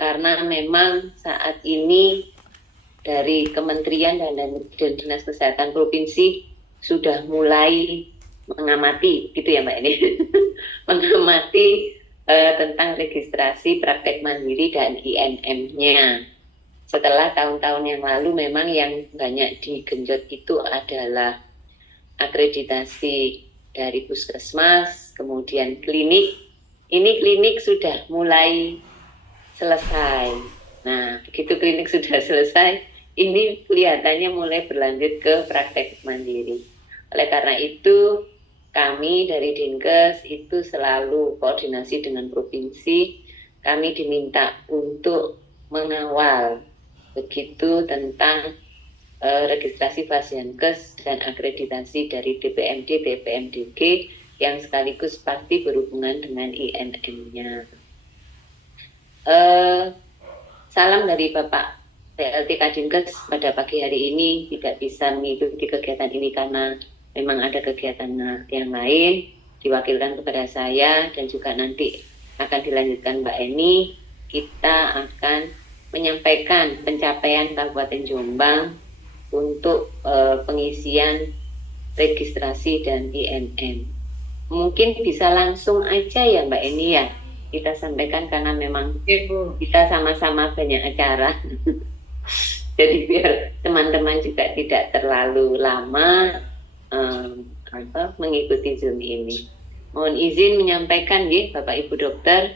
karena memang saat ini dari Kementerian dan Dinas Kesehatan Provinsi sudah mulai mengamati, gitu ya Mbak ini, mengamati tentang registrasi praktek mandiri dan INM-nya. Setelah tahun-tahun yang lalu memang yang banyak digenjot itu adalah akreditasi dari puskesmas, kemudian klinik. Ini klinik sudah mulai selesai. Nah, begitu klinik sudah selesai, ini kelihatannya mulai berlanjut ke praktek mandiri. Oleh karena itu, kami dari Dinkes itu selalu koordinasi dengan provinsi. Kami diminta untuk mengawal begitu tentang registrasi Fasiankes dan akreditasi dari DPMD, DPMDG yang sekaligus pasti berhubungan dengan INM-nya. Salam dari Bapak PLT Kadinkes pada pagi hari ini tidak bisa mengikuti kegiatan ini karena memang ada kegiatan yang lain diwakilkan kepada saya dan juga nanti akan dilanjutkan Mbak Eni. Kita akan menyampaikan pencapaian Kabupaten Jombang untuk pengisian registrasi dan INM. Mungkin bisa langsung aja ya Mbak Eni ya kita sampaikan karena memang kita sama-sama banyak acara. Jadi biar teman-teman juga tidak terlalu lama mengikuti Zoom ini. Mohon izin menyampaikan ya Bapak Ibu Dokter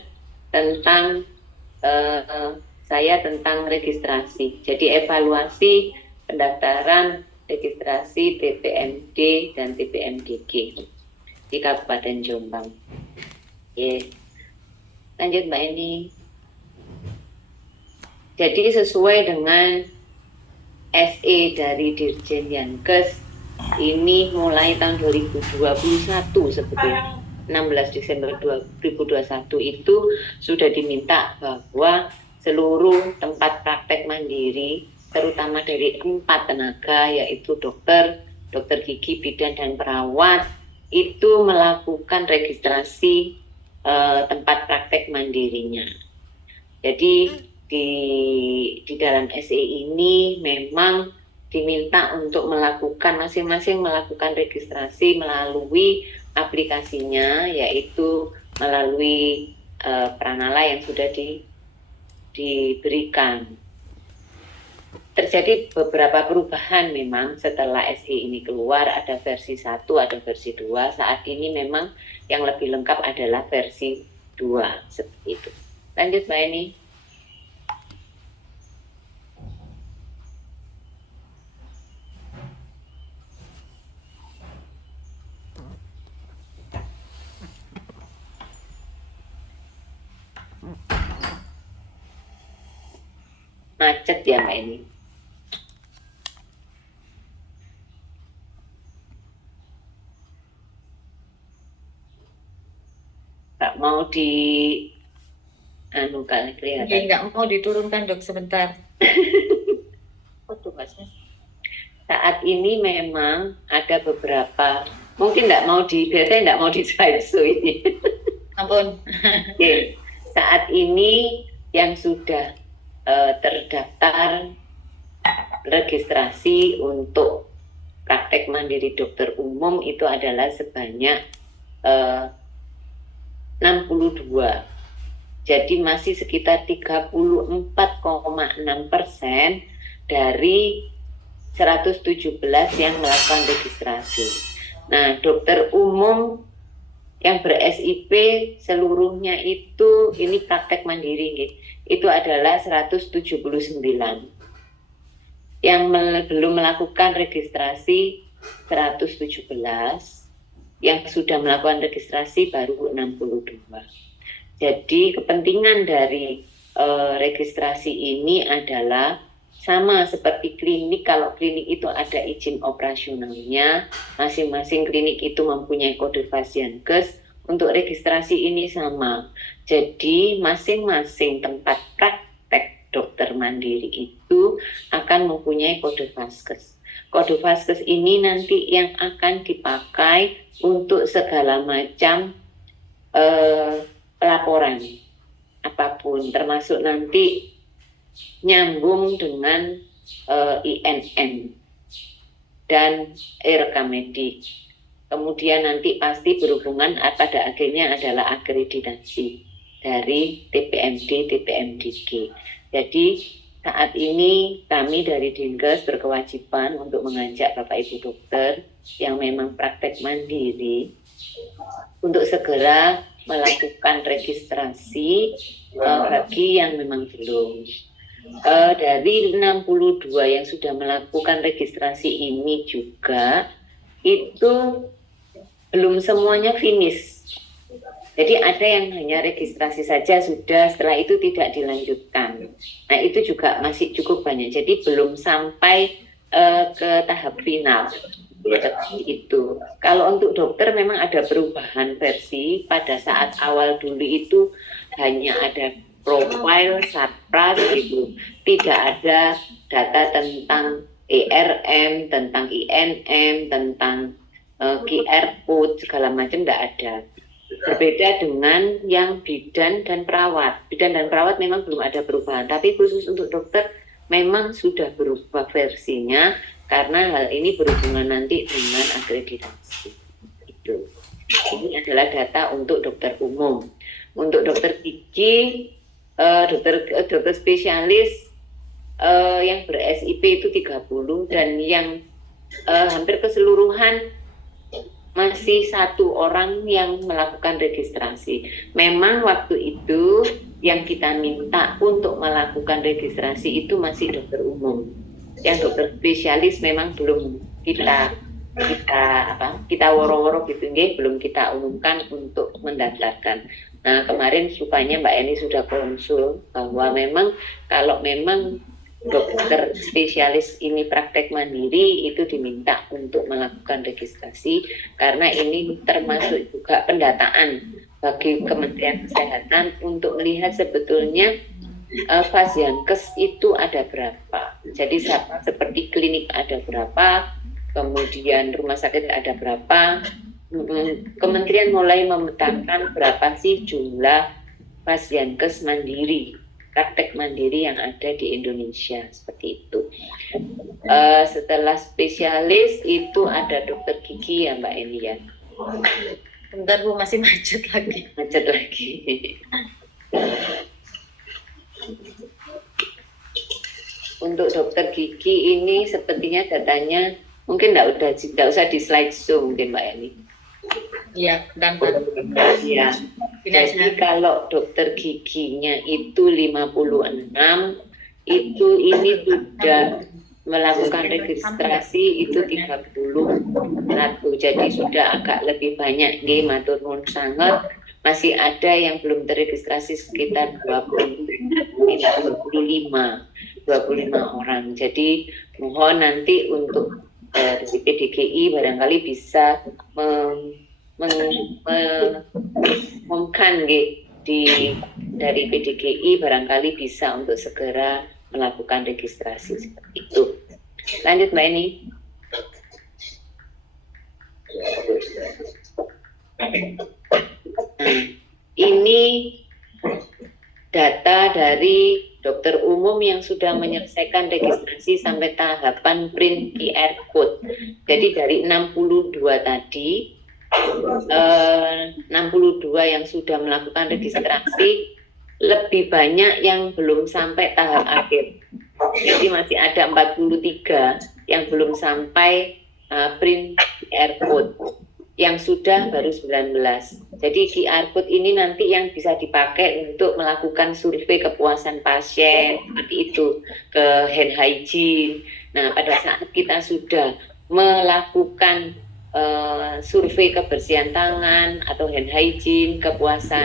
tentang saya tentang registrasi. Jadi evaluasi pendaftaran registrasi TPMD dan TPMDG di Kabupaten Jombang. Lanjut Mbak Eni. Jadi sesuai dengan SE dari Dirjen Yankes ini mulai tahun 2021 sebetulnya 16 Desember 2021 itu sudah diminta bahwa seluruh tempat praktek mandiri terutama dari 4 tenaga yaitu dokter, dokter gigi, bidan dan perawat itu melakukan registrasi tempat praktek mandirinya. Jadi di dalam SE ini memang diminta untuk melakukan masing-masing melakukan registrasi melalui aplikasinya yaitu melalui Pranala yang sudah diberikan. Terjadi beberapa perubahan memang setelah SE ini keluar, ada versi 1, ada versi 2. Saat ini memang yang lebih lengkap adalah versi 2 seperti itu. Lanjut Mbak Eni. Macet ya Mbak Eni. Nggak mau di kelihatan. Ya, nggak mau diturunkan dok sebentar. Saat ini memang ada beberapa, mungkin biasanya nggak mau di slideshow ini. Ampun. Oke. Saat ini yang sudah terdaftar registrasi untuk praktek mandiri dokter umum itu adalah sebanyak 62. Jadi masih sekitar 34,6% dari 117 yang melakukan registrasi. Nah, dokter umum yang ber-SIP seluruhnya itu ini praktek mandiri itu adalah 179. Yang belum melakukan registrasi 117, yang sudah melakukan registrasi baru 62. Jadi kepentingan dari registrasi ini adalah sama seperti klinik. Kalau klinik itu ada izin operasionalnya, masing-masing klinik itu mempunyai kode Fasiankes. Untuk registrasi ini sama. Jadi masing-masing tempat praktek dokter mandiri itu akan mempunyai kode Faskes. Kode Faskes ini nanti yang akan dipakai untuk segala macam pelaporan. apapun, termasuk nanti nyambung dengan INN dan rekam medik. Kemudian nanti pasti berhubungan pada akhirnya adalah akreditasi dari TPMD, TPMDG. Jadi saat ini kami dari Dinkes berkewajiban untuk mengajak Bapak Ibu dokter yang memang praktek mandiri untuk segera melakukan registrasi bagi yang memang belum. Dari 62 yang sudah melakukan registrasi ini juga itu belum semuanya finish. Jadi ada yang hanya registrasi saja sudah, setelah itu tidak dilanjutkan. Nah itu juga masih cukup banyak. Jadi belum sampai ke tahap final. Seperti itu. Kalau untuk dokter memang ada perubahan versi. Pada saat awal dulu itu hanya ada profil, sarpras gitu. Tidak ada data tentang ERM, tentang INM, tentang QR code, segala macam tidak ada. Berbeda dengan yang bidan dan perawat. Bidan dan perawat memang belum ada perubahan. Tapi khusus untuk dokter memang sudah berubah versinya karena hal ini berhubungan nanti dengan akreditasi. Itu. Ini adalah data untuk dokter umum. Untuk dokter gigi, dokter spesialis yang ber-SIP itu 30 dan yang hampir keseluruhan masih 1 orang yang melakukan registrasi. Memang waktu itu yang kita minta untuk melakukan registrasi itu masih dokter umum. Yang dokter spesialis memang belum kita woro-woro gitu nggih, belum kita umumkan untuk mendaftarkan. Nah, kemarin rupanya Mbak Eni sudah konsul bahwa memang kalau memang dokter spesialis ini praktek mandiri itu diminta untuk melakukan registrasi karena ini termasuk juga pendataan bagi Kementerian Kesehatan untuk melihat sebetulnya Fasiankes itu ada berapa. Jadi seperti klinik ada berapa, kemudian rumah sakit ada berapa. Kementerian mulai memetakan berapa sih jumlah Fasiankes mandiri, praktek mandiri yang ada di Indonesia, seperti itu. Setelah spesialis itu ada dokter gigi ya Mbak Eni ya. Bentar Bu, masih macet lagi. Macet lagi. Untuk dokter gigi ini sepertinya datanya mungkin tidak usah di slideshow mungkin Mbak Eni. Iya, bentar. Iya. Jadi kalau dokter giginya itu 56, itu ini sudah melakukan registrasi itu 31. Jadi sudah agak lebih banyak nggih, matur nuwun sanget. Masih ada yang belum terregistrasi sekitar 25 orang. Jadi mohon nanti untuk dari PDGI barangkali bisa mengumumkan dari PDGI barangkali bisa untuk segera melakukan registrasi seperti itu. Lanjut Mbak Eni. Nah, ini data dari dokter umum yang sudah menyelesaikan registrasi sampai tahapan print QR code. Jadi dari 62 tadi, 62 yang sudah melakukan registrasi, lebih banyak yang belum sampai tahap akhir. Jadi masih ada 43 yang belum sampai print QR code. Yang sudah baru 19. Jadi QR code ini nanti yang bisa dipakai untuk melakukan survei kepuasan pasien, seperti itu, ke hand hygiene. Nah, pada saat kita sudah melakukan survei kebersihan tangan atau hand hygiene,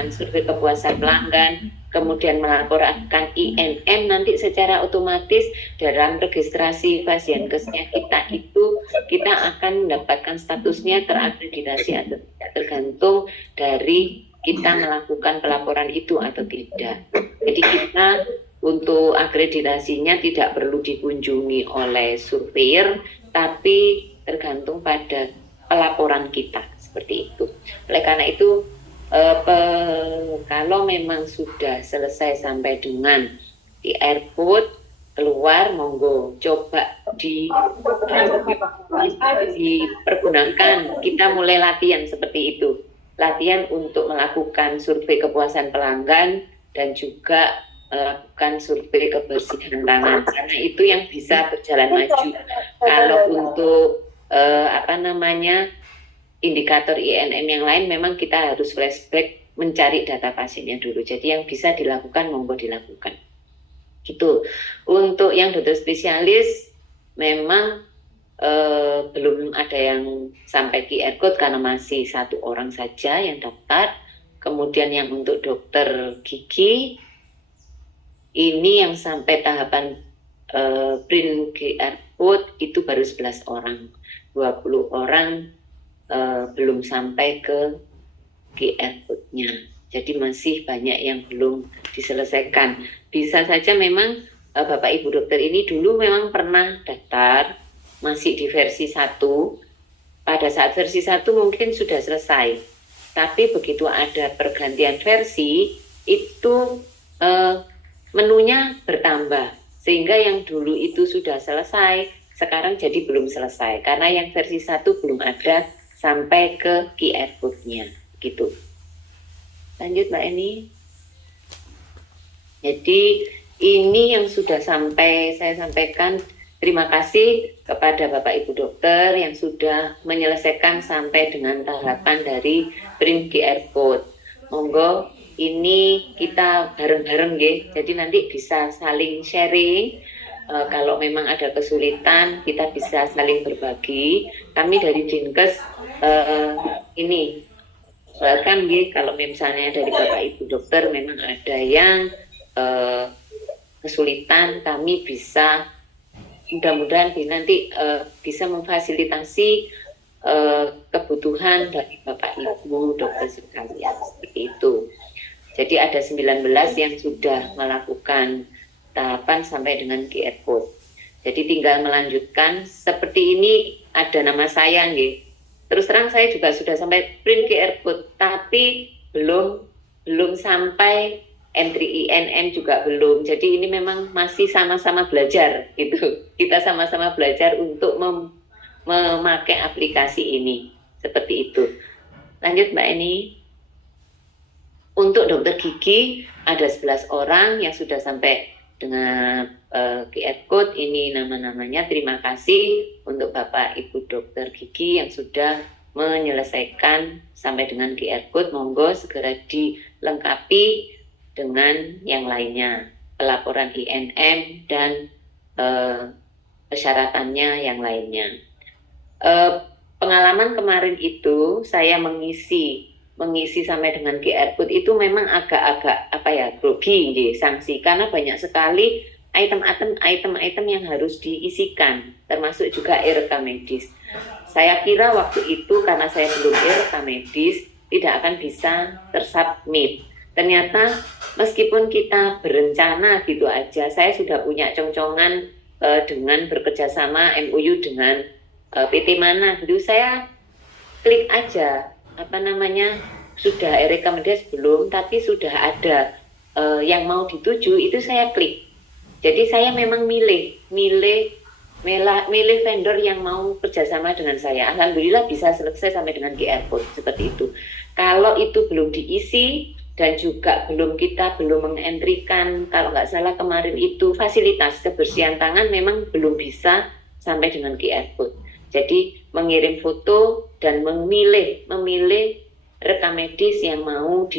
survei kepuasan pelanggan, kemudian melaporkan INM, nanti secara otomatis dalam registrasi Fasiankesnya kita itu kita akan mendapatkan statusnya terakreditasi atau tidak, tergantung dari kita melakukan pelaporan itu atau tidak. Jadi kita untuk akreditasinya tidak perlu dikunjungi oleh surveyor, tapi tergantung pada pelaporan kita, seperti itu. Oleh karena itu Kalau memang sudah selesai sampai dengan di airport keluar, monggo coba dipergunakan. Kita mulai latihan seperti itu, latihan untuk melakukan survei kepuasan pelanggan dan juga melakukan survei kebersihan tangan, karena itu yang bisa berjalan maju. Kalau untuk indikator INM yang lain, memang kita harus flashback mencari data pasiennya dulu. Jadi yang bisa dilakukan, monggo dilakukan. Gitu. Untuk yang dokter spesialis, memang belum ada yang sampai QR code karena masih 1 orang saja yang daftar. Kemudian yang untuk dokter gigi, ini yang sampai tahapan print QR code itu baru 11 orang. 20 orang belum sampai ke QR code-nya. Jadi masih banyak yang belum diselesaikan. Bisa saja memang Bapak Ibu dokter ini dulu memang pernah daftar, masih di versi 1. Pada saat versi 1 mungkin sudah selesai. Tapi begitu ada pergantian versi, itu menunya bertambah. Sehingga yang dulu itu sudah selesai, sekarang jadi belum selesai. Karena yang versi 1 belum ada sampai ke QR code-nya, gitu. Lanjut Mbak Eni. Jadi ini yang sudah sampai saya sampaikan. Terima kasih kepada Bapak Ibu dokter yang sudah menyelesaikan sampai dengan tahapan dari print QR code. Monggo ini kita bareng-bareng ya. Jadi nanti bisa saling sharing. Kalau memang ada kesulitan, kita bisa saling berbagi. Kami dari Dinkes ini bahkan kalau misalnya dari Bapak Ibu dokter memang ada yang kesulitan, kami bisa mudah-mudahan nanti bisa memfasilitasi kebutuhan dari Bapak Ibu dokter sekalian, seperti itu. Jadi ada 19 yang sudah melakukan tahapan sampai dengan QR code. Jadi tinggal melanjutkan. Seperti ini ada nama saya nggih. Terus terang saya juga sudah sampai print QR code, tapi belum sampai entry INM juga belum. Jadi ini memang masih sama-sama belajar gitu. Kita sama-sama belajar untuk memakai aplikasi ini. Seperti itu. Lanjut Mbak Eni. Untuk dokter gigi ada 11 orang yang sudah sampai dengan QR code. Ini nama-namanya. Terima kasih untuk Bapak Ibu dokter gigi yang sudah menyelesaikan sampai dengan QR code. Monggo segera dilengkapi dengan yang lainnya, pelaporan INM dan persyaratannya yang lainnya. Pengalaman kemarin itu saya mengisi sampai dengan QR code itu memang agak-agak grogi sanksi, karena banyak sekali item-item yang harus diisikan, termasuk juga e-rekam medis. Saya kira waktu itu karena saya belum e-rekam medis tidak akan bisa tersubmit. Ternyata meskipun kita berencana gitu aja, saya sudah punya congcongan dengan bekerjasama MOU dengan PT mana gitu, saya klik aja sudah e-rekam medis belum, tapi sudah ada yang mau dituju, itu saya klik. Jadi saya memang milih vendor yang mau kerjasama dengan saya. Alhamdulillah bisa selesai sampai dengan QR code seperti itu. Kalau itu belum diisi dan juga kita belum mengentrikan, kalau nggak salah kemarin itu fasilitas kebersihan tangan memang belum bisa sampai dengan QR code. Jadi mengirim foto dan memilih rekam medis yang mau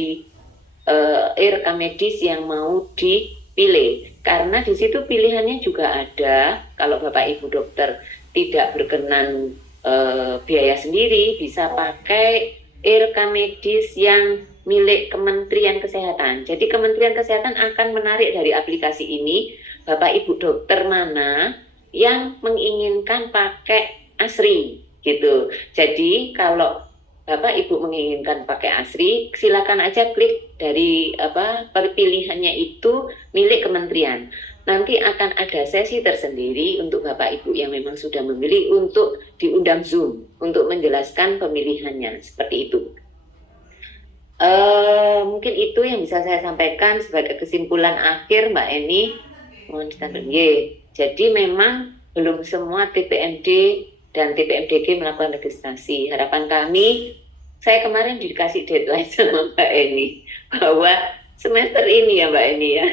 rekam medis yang mau dipilih, karena di situ pilihannya juga ada. Kalau Bapak Ibu dokter tidak berkenan biaya sendiri, bisa pakai rekam medis yang milik Kementerian Kesehatan. Jadi Kementerian Kesehatan akan menarik dari aplikasi ini Bapak Ibu dokter mana yang menginginkan pakai ASRI gitu. Jadi kalau Bapak Ibu menginginkan pakai ASRI, silakan aja klik dari pilihannya itu milik kementerian. Nanti akan ada sesi tersendiri untuk Bapak Ibu yang memang sudah memilih untuk diundang Zoom untuk menjelaskan pemilihannya, seperti itu. Mungkin itu yang bisa saya sampaikan sebagai kesimpulan akhir, Mbak Eni. Mohon disampaikan. Jadi memang belum semua TPMD dan TPMDG melakukan registrasi. Harapan kami, saya kemarin dikasih deadline sama Mbak Eni bahwa semester ini ya Mbak Eni ya.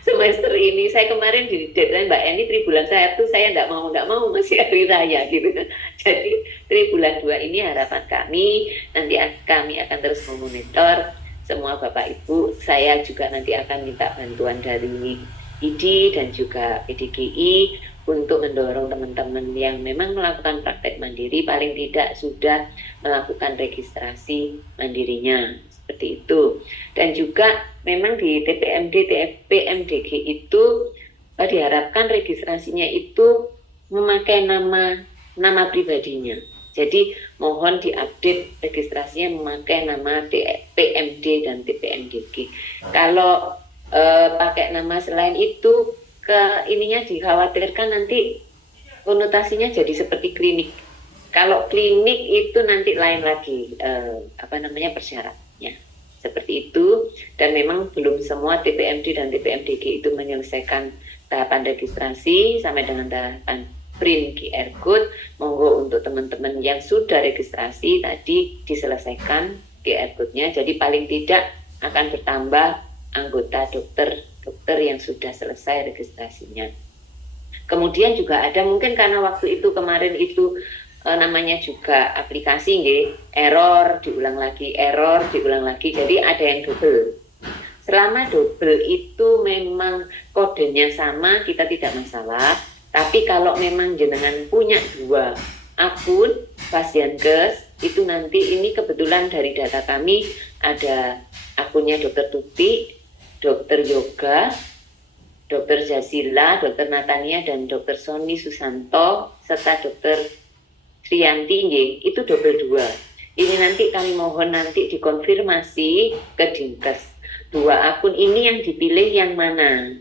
Semester ini saya kemarin di deadline Mbak Eni tribulan 1 saya nggak mau masih hari raya gitu. Jadi tribulan 2 ini harapan kami, nanti kami akan terus memonitor semua Bapak Ibu. Saya juga nanti akan minta bantuan dari ID dan juga PDGI untuk mendorong teman-teman yang memang melakukan praktek mandiri paling tidak sudah melakukan registrasi mandirinya seperti itu. Dan juga memang di TPMD, TPMDG itu diharapkan registrasinya itu memakai nama pribadinya. Jadi mohon diupdate registrasinya memakai nama TPMD dan TPMDG. Kalau pakai nama selain itu ininya dikhawatirkan nanti konotasinya jadi seperti klinik. Kalau klinik itu nanti lain lagi persyaratannya seperti itu. Dan memang belum semua TPMD dan TPMDG itu menyelesaikan tahapan registrasi sampai dengan tahapan print QR code. Monggo untuk teman-teman yang sudah registrasi tadi diselesaikan QR code-nya. Jadi paling tidak akan bertambah anggota dokter yang sudah selesai registrasinya. Kemudian juga ada mungkin karena waktu itu kemarin itu namanya juga aplikasi error diulang lagi, jadi ada yang double. Selama double itu memang kodenya sama, kita tidak masalah. Tapi kalau memang jenengan punya 2 akun Pasienkes, itu nanti ini kebetulan dari data kami ada akunnya Dokter Tuti, Dokter Yoga, Dokter Jasila, Dokter Natania, dan Dokter Sony Susanto, serta Dokter Trianti, itu double 2. Ini nanti kami mohon nanti dikonfirmasi ke Dinkes. 2 akun ini yang dipilih yang mana?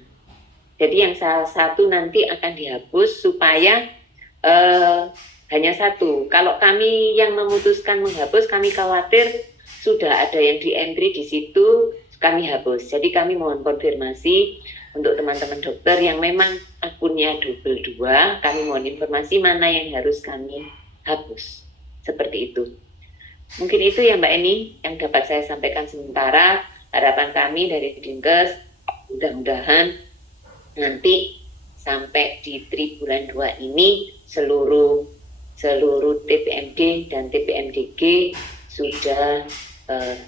Jadi yang salah satu nanti akan dihapus supaya hanya 1. Kalau kami yang memutuskan menghapus, kami khawatir sudah ada yang di entry di situ, kami hapus. Jadi kami mohon konfirmasi untuk teman-teman dokter yang memang akunnya double 2, kami mohon informasi mana yang harus kami hapus. Seperti itu. Mungkin itu ya Mbak Eni yang dapat saya sampaikan sementara. Harapan kami dari Dinkes, mudah-mudahan nanti sampai di tribulan 2 ini seluruh TPMD dan TPMDG sudah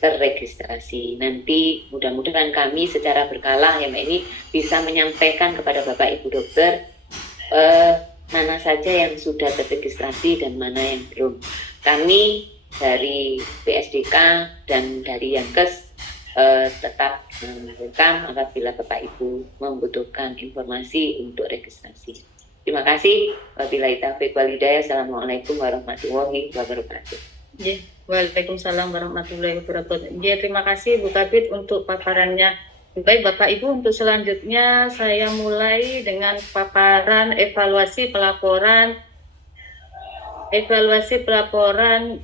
terregistrasi. Nanti mudah-mudahan kami secara berkala ya Mbak ini bisa menyampaikan kepada Bapak Ibu dokter mana saja yang sudah terregistrasi dan mana yang belum. Kami dari PSDK dan dari Yankes tetap mengabarkan apabila Bapak Ibu membutuhkan informasi untuk registrasi. Terima kasih. Wabillahi taufiq wal hidayah. Assalamualaikum warahmatullahi wabarakatuh. Waalaikumsalam warahmatullahi wabarakatuh. Terima kasih Bu Kabid untuk paparannya. Baik Bapak Ibu, untuk selanjutnya saya mulai dengan paparan evaluasi pelaporan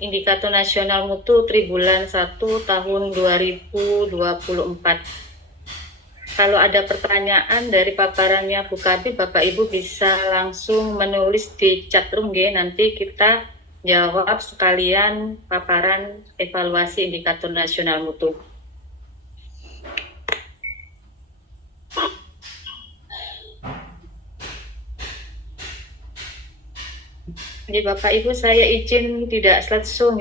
Indikator Nasional Mutu Tribulan 1 tahun 2024. Kalau ada pertanyaan dari paparannya Bu Kabid, Bapak Ibu bisa langsung menulis di chat room nanti kita jawab sekalian paparan evaluasi Indikator Nasional Mutu. Jadi Bapak Ibu saya izin tidak slideshow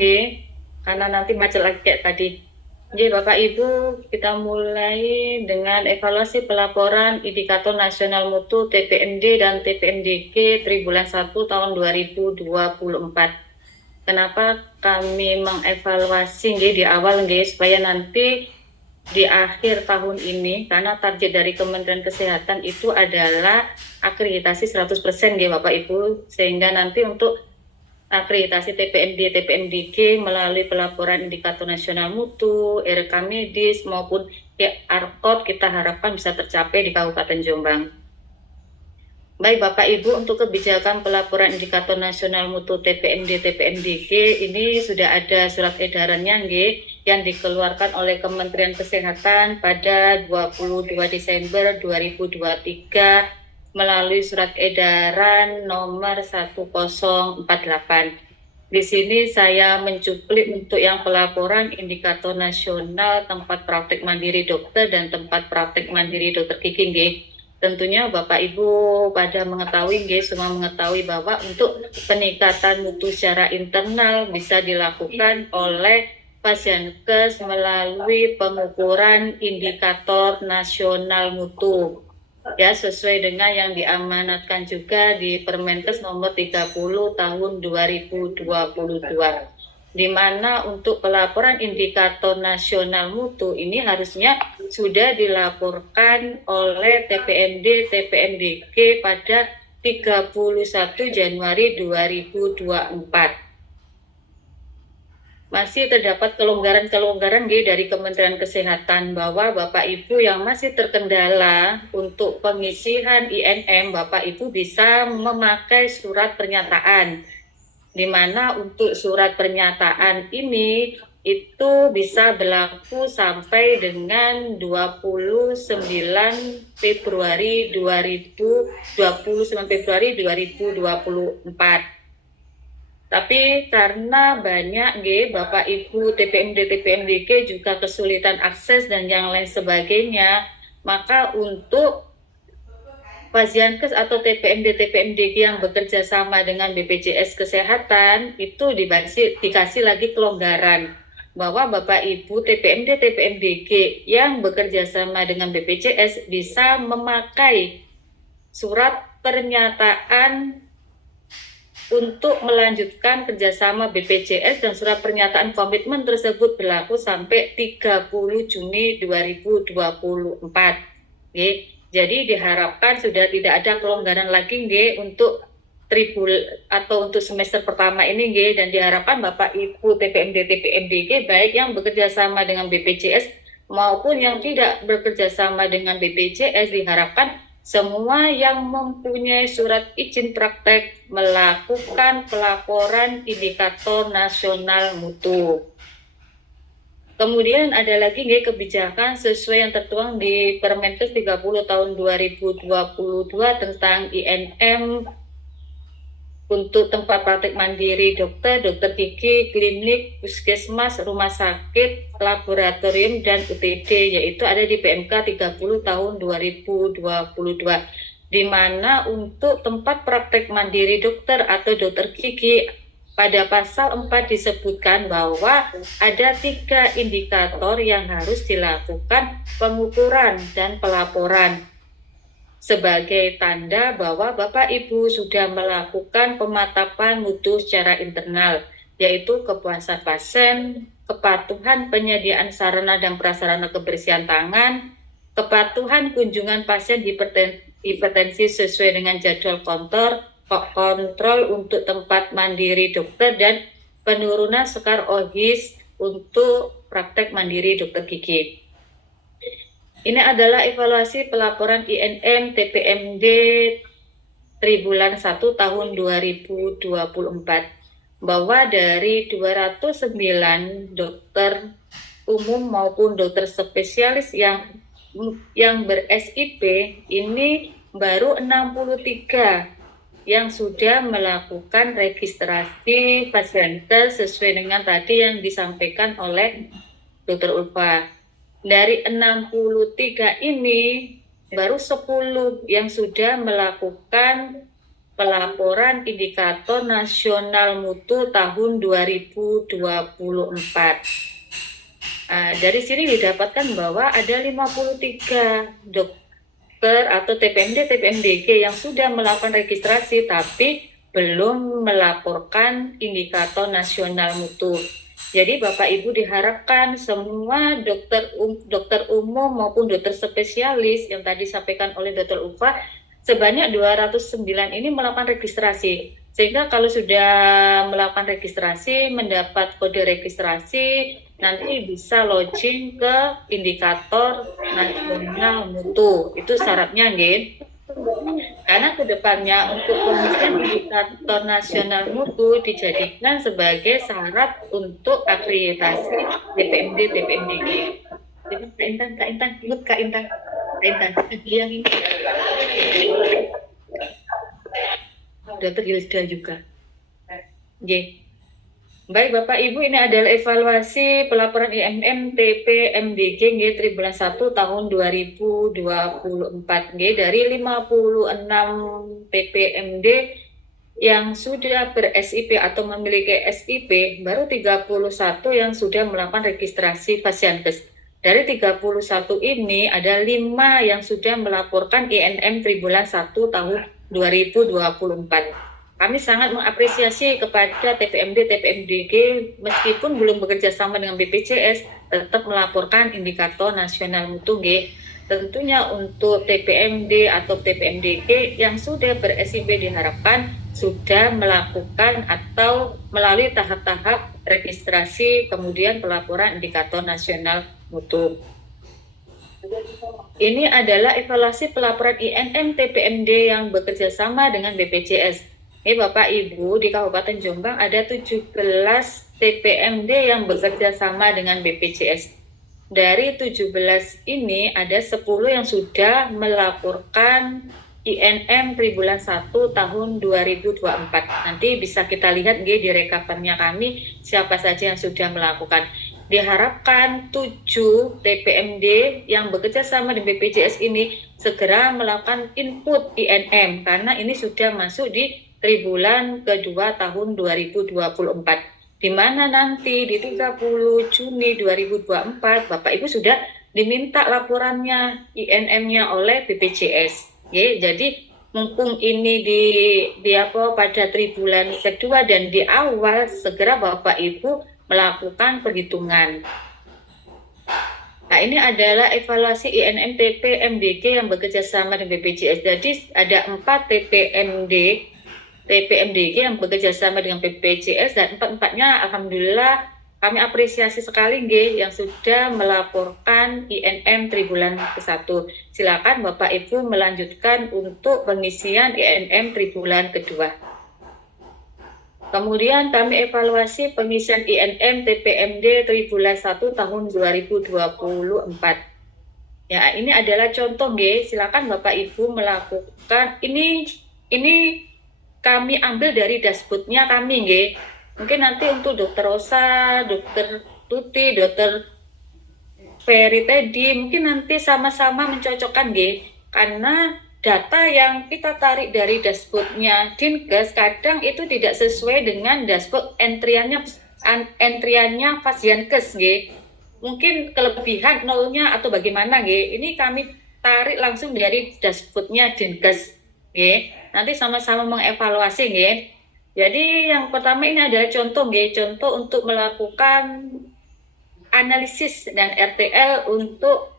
karena nanti macet lagi kayak tadi. Jadi Bapak Ibu kita mulai dengan evaluasi pelaporan Indikator Nasional Mutu TPMD dan TPMDG tribulan 1 tahun 2024. Kenapa kami mengevaluasi di awal supaya nanti di akhir tahun ini, karena target dari Kementerian Kesehatan itu adalah akreditasi 100% Bapak Ibu, sehingga nanti untuk akreditasi TPMD, TPMDG melalui pelaporan Indikator Nasional Mutu, RK medis maupun QR Code kita harapkan bisa tercapai di Kabupaten Jombang. Baik Bapak Ibu, untuk kebijakan pelaporan Indikator Nasional Mutu TPMD, TPMDG ini sudah ada surat edarannya yang dikeluarkan oleh Kementerian Kesehatan pada 22 Desember 2023 melalui surat edaran nomor 1048. Di sini saya mencuplik untuk yang pelaporan indikator nasional tempat praktik mandiri dokter dan tempat praktik mandiri dokter gigi nggih. Tentunya Bapak Ibu pada mengetahui nggih, semua mengetahui bahwa untuk peningkatan mutu secara internal bisa dilakukan oleh Pasienkes melalui pengukuran indikator nasional mutu. Ya, sesuai dengan yang diamanatkan juga di Permenkes nomor 30 tahun 2022. Di mana untuk pelaporan indikator nasional mutu ini harusnya sudah dilaporkan oleh TPMD, TPMDG pada 31 Januari 2024. Masih terdapat kelonggaran-kelonggaran dari Kementerian Kesehatan bahwa Bapak Ibu yang masih terkendala untuk pengisian INM, Bapak Ibu bisa memakai surat pernyataan. Di mana untuk surat pernyataan ini itu bisa berlaku sampai dengan 29 Februari 2024. Tapi karena banyak Bapak Ibu TPMD TPMDG juga kesulitan akses dan yang lain sebagainya, maka untuk Pasienkes atau TPMD TPMDG yang bekerja sama dengan BPJS Kesehatan itu dikasih lagi kelonggaran bahwa Bapak Ibu TPMD TPMDG yang bekerja sama dengan BPJS bisa memakai surat pernyataan untuk melanjutkan kerjasama BPJS dan surat pernyataan komitmen tersebut berlaku sampai 30 Juni 2024. Jadi diharapkan sudah tidak ada kelonggaran lagi untuk untuk semester pertama ini dan diharapkan Bapak Ibu TPMD TPMDG baik yang bekerja sama dengan BPJS maupun yang tidak bekerja sama dengan BPJS diharapkan semua yang mempunyai surat izin praktek melakukan pelaporan indikator nasional mutu. Kemudian ada lagi kebijakan sesuai yang tertuang di Permenkes 30 tahun 2022 tentang INM untuk tempat praktik mandiri dokter, dokter gigi, klinik, puskesmas, rumah sakit, laboratorium, dan UTD, yaitu ada di PMK 30 tahun 2022. Di mana untuk tempat praktik mandiri dokter atau dokter gigi, pada pasal 4 disebutkan bahwa ada 3 indikator yang harus dilakukan pengukuran dan pelaporan sebagai tanda bahwa Bapak Ibu sudah melakukan pematapan mutu secara internal, yaitu kepuasan pasien, kepatuhan penyediaan sarana dan prasarana kebersihan tangan, kepatuhan kunjungan pasien hipertensi sesuai dengan jadwal kontrol untuk tempat mandiri dokter, dan penurunan skor OHIS untuk praktek mandiri dokter gigi. Ini adalah evaluasi pelaporan INM TPMD tribulan 1 tahun 2024 bahwa dari 209 dokter umum maupun dokter spesialis yang ber-SIP ini baru 63 yang sudah melakukan registrasi Pasienkes sesuai dengan tadi yang disampaikan oleh Dr. Ulfa. Dari 63 ini, baru 10 yang sudah melakukan pelaporan indikator nasional mutu tahun 2024. Dari sini didapatkan bahwa ada 53 dokter atau TPMD, TPMDG yang sudah melakukan registrasi tapi belum melaporkan indikator nasional mutu. Jadi Bapak Ibu diharapkan semua dokter umum maupun dokter spesialis yang tadi disampaikan oleh Dr. Ulfa sebanyak 209 ini melakukan registrasi. Sehingga kalau sudah melakukan registrasi, mendapat kode registrasi, nanti bisa login ke indikator nasional mutu. Itu syaratnya, nggih. Karena kedepannya untuk pengisian indikator nasional mutu dijadikan sebagai syarat untuk akreditasi TPMD TPMDG. Jadi Kak Intan, ingat Kak Intan, yang ini Dr. Hilda juga. Oke. Baik Bapak Ibu, ini adalah evaluasi pelaporan IMM TPMDG tribulan 1 tahun 2024 dari 56 TPMD yang sudah ber-SIP atau memiliki SIP, baru 31 yang sudah melakukan registrasi Fasiankes. Dari 31 ini ada 5 yang sudah melaporkan INM tribulan 1 tahun 2024. Kami sangat mengapresiasi kepada TPMD, TPMDG, meskipun belum bekerja sama dengan BPJS, tetap melaporkan indikator nasional mutu G. Tentunya untuk TPMD atau TPMDG yang sudah ber-SIP diharapkan sudah melakukan atau melalui tahap-tahap registrasi, kemudian pelaporan indikator nasional mutu. Ini adalah evaluasi pelaporan INM TPMD yang bekerja sama dengan BPJS. Bapak Ibu, di Kabupaten Jombang ada 17 TPMD yang bekerja sama dengan BPJS. Dari 17 ini ada 10 yang sudah melaporkan INM tribulan 1 tahun 2024. Nanti bisa kita lihat di rekapannya kami siapa saja yang sudah melakukan. Diharapkan 7 TPMD yang bekerja sama di BPJS ini segera melakukan input INM karena ini sudah masuk di tribulan kedua tahun 2024, di mana nanti di 30 Juni 2024 Bapak Ibu sudah diminta laporannya INM-nya oleh BPJS. Jadi mumpung ini pada tribulan kedua dan di awal segera Bapak Ibu melakukan perhitungan. Nah, ini adalah evaluasi INM TPMDG yang bekerja sama dengan BPJS. Jadi ada 4 TPMDG yang bekerja sama dengan BPJS dan empat-empatnya alhamdulillah kami apresiasi sekali yang sudah melaporkan INM tribulan ke-1. Silakan Bapak Ibu melanjutkan untuk pengisian INM tribulan kedua. Kemudian kami evaluasi pengisian INM TPMD tribulan 1 tahun 2024. Ya, ini adalah contoh silakan Bapak Ibu melakukan ini kami ambil dari dashboardnya kami Mungkin nanti untuk Dokter Rosa, Dokter Tuti, Dokter Ferry tadi mungkin nanti sama-sama mencocokkan karena data yang kita tarik dari dashboardnya Dinkes kadang itu tidak sesuai dengan dashboard entriannya Fasiankes Mungkin kelebihan nolnya atau bagaimana ini kami tarik langsung dari dashboardnya Dinkes nanti sama-sama mengevaluasi Jadi yang pertama ini adalah contoh untuk melakukan analisis dan RTL untuk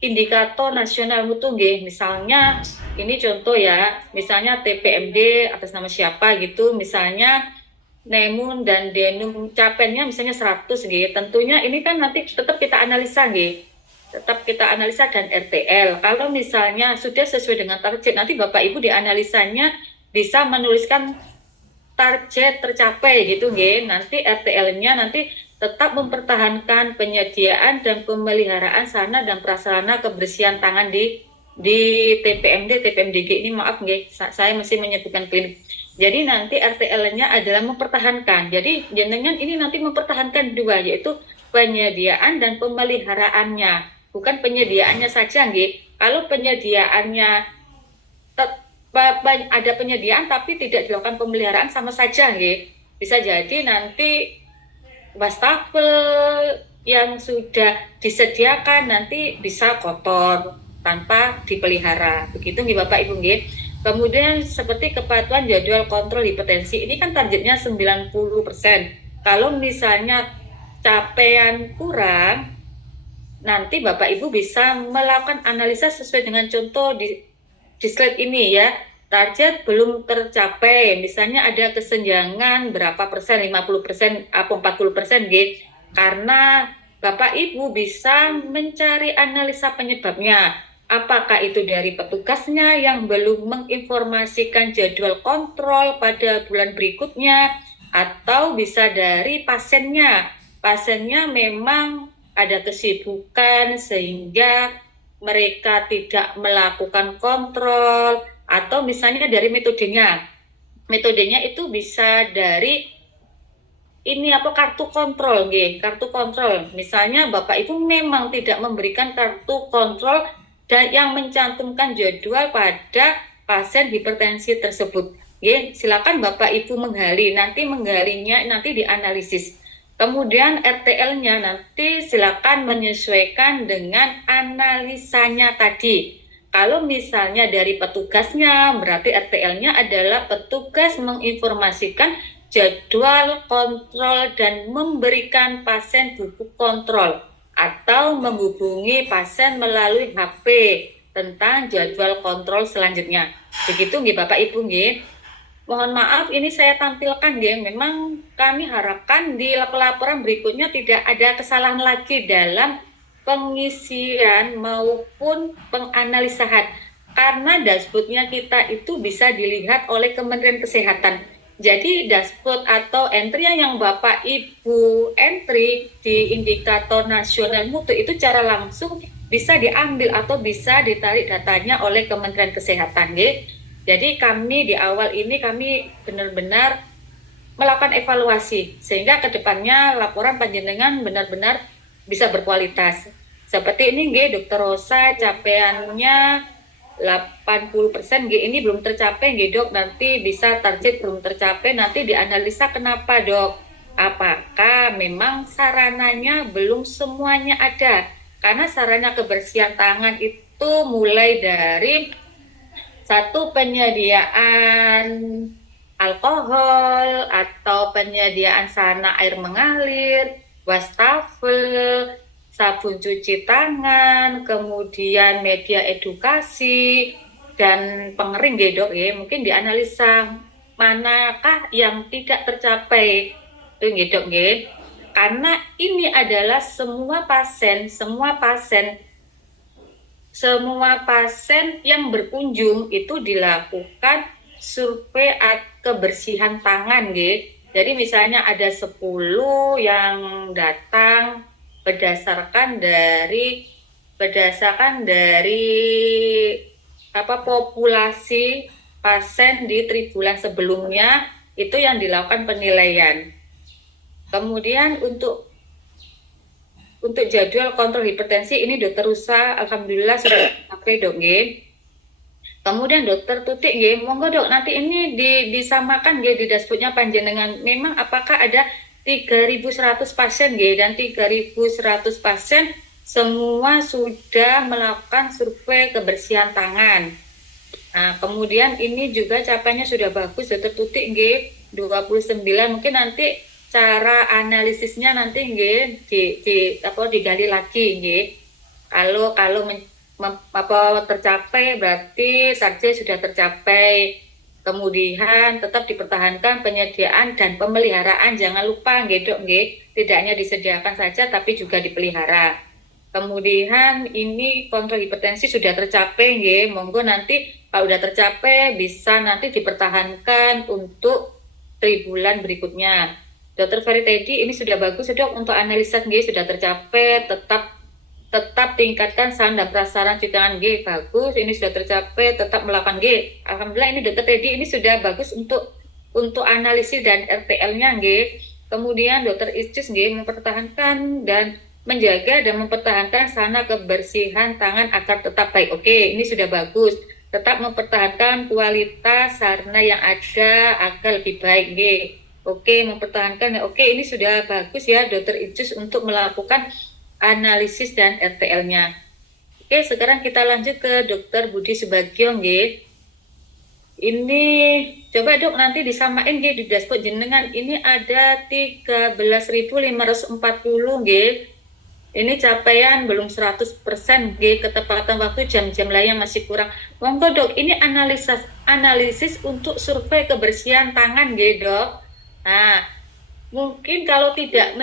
indikator nasional mutu misalnya ini contoh ya, misalnya TPMD atas nama siapa misalnya Nemun dan Denum capaiannya misalnya 100 tentunya ini kan nanti tetap kita analisa dan RTL. Kalau misalnya sudah sesuai dengan target, nanti Bapak Ibu di analisanya bisa menuliskan target tercapai Nanti RTL-nya nanti tetap mempertahankan penyediaan dan pemeliharaan sarana dan prasarana kebersihan tangan di TPMD, TPMDG ini maaf saya masih menyebutkan klinik. Jadi nanti RTL-nya adalah mempertahankan. Jadi jenengan ini nanti mempertahankan dua, yaitu penyediaan dan pemeliharaannya. Bukan penyediaannya saja Kalau penyediaannya ada penyediaan tapi tidak dilakukan pemeliharaan sama saja Bisa jadi nanti wastafel yang sudah disediakan nanti bisa kotor tanpa dipelihara. Begitu Bapak Ibu Kemudian seperti kepatuhan jadwal kontrol hipertensi, ini kan targetnya 90%. Kalau misalnya capaian kurang, nanti Bapak Ibu bisa melakukan analisa sesuai dengan contoh di slide ini ya. Target belum tercapai, misalnya ada kesenjangan berapa persen, 50% atau 40% karena Bapak Ibu bisa mencari analisa penyebabnya. Apakah itu dari petugasnya yang belum menginformasikan jadwal kontrol pada bulan berikutnya, atau bisa dari pasiennya. Pasiennya memang ada kesibukan sehingga mereka tidak melakukan kontrol, atau misalnya dari metodenya. Metodenya itu bisa dari ini kartu kontrol, kartu kontrol. Misalnya Bapak Ibu memang tidak memberikan kartu kontrol dan yang mencantumkan jadwal pada pasien hipertensi tersebut. Silakan Bapak Ibu menggali, nanti menggalinya nanti dianalisis. Kemudian RTL-nya nanti silakan menyesuaikan dengan analisanya tadi. Kalau misalnya dari petugasnya, berarti RTL-nya adalah petugas menginformasikan jadwal kontrol dan memberikan pasien buku kontrol atau menghubungi pasien melalui HP tentang jadwal kontrol selanjutnya. Begitu nggih Bapak Ibu nggih. Mohon maaf ini saya tampilkan nggih. Memang kami harapkan di laporan berikutnya tidak ada kesalahan lagi dalam pengisian maupun penganalisaan, karena dashboardnya kita itu bisa dilihat oleh Kementerian Kesehatan. Jadi dashboard atau entry yang Bapak Ibu entry di indikator nasional mutu itu cara langsung bisa diambil atau bisa ditarik datanya oleh Kementerian Kesehatan. Jadi kami di awal ini kami benar-benar melakukan evaluasi sehingga kedepannya laporan panjenengan benar-benar bisa berkualitas. Seperti ini Dr. Rosa capaiannya 80% ini belum tercapai Dok, nanti bisa target belum tercapai, nanti dianalisa kenapa Dok, apakah memang sarananya belum semuanya ada, karena sarana kebersihan tangan itu mulai dari satu penyediaan alkohol atau penyediaan sarana air mengalir, wastafel, sabun cuci tangan, kemudian media edukasi, dan pengering Dok mungkin dianalisa manakah yang tidak tercapai Dok karena ini adalah semua pasien yang berkunjung itu dilakukan survei kebersihan tangan Jadi misalnya ada 10 yang datang berdasarkan dari populasi pasien di tribulan sebelumnya itu yang dilakukan penilaian. Kemudian untuk jadwal kontrol hipertensi ini Dokter Rusa alhamdulillah sudah sampai Dok Kemudian Dokter Tutik monggo Dok nanti ini disamakan di dashboardnya panjenengan memang apakah ada 3.100 pasien dan 3.100 pasien semua sudah melakukan survei kebersihan tangan. Nah, kemudian ini juga capaiannya sudah bagus Dokter Tutik 29 mungkin nanti cara analisisnya nanti digali lagi Kalau tercapai berarti target sudah tercapai. Kemudian tetap dipertahankan penyediaan dan pemeliharaan, jangan lupa Dok tidak hanya disediakan saja tapi juga dipelihara. Kemudian ini kontrol hipertensi sudah tercapai monggo nanti kalau sudah tercapai bisa nanti dipertahankan untuk tribulan berikutnya. Dr. Ferry Teddy ini sudah bagus Dok untuk analisa sudah tercapai, tetap tingkatkan saran dan prasaran cuci tangan bagus, ini sudah tercapai, tetap melakukan alhamdulillah ini Dr. Teddy ini sudah bagus untuk analisis dan RTL-nya Kemudian Dr. Icus mempertahankan dan menjaga dan mempertahankan sarana kebersihan tangan agar tetap baik. Oke, ini sudah bagus. Tetap mempertahankan kualitas sarana yang ada agar lebih baik Oke, mempertahankan. Oke, ini sudah bagus ya Dr. Icus untuk melakukan analisis dan RTL-nya. Oke, sekarang kita lanjut ke Dr. Budi Subagio Ini coba Dok nanti disamain di dashboard jenengan. Ini ada 13.540 Ini capaian belum 100% ketepatan waktu jam-jam lain masih kurang. Monggo Dok, ini analisis untuk survei kebersihan tangan Dok. Nah, Mungkin kalau tidak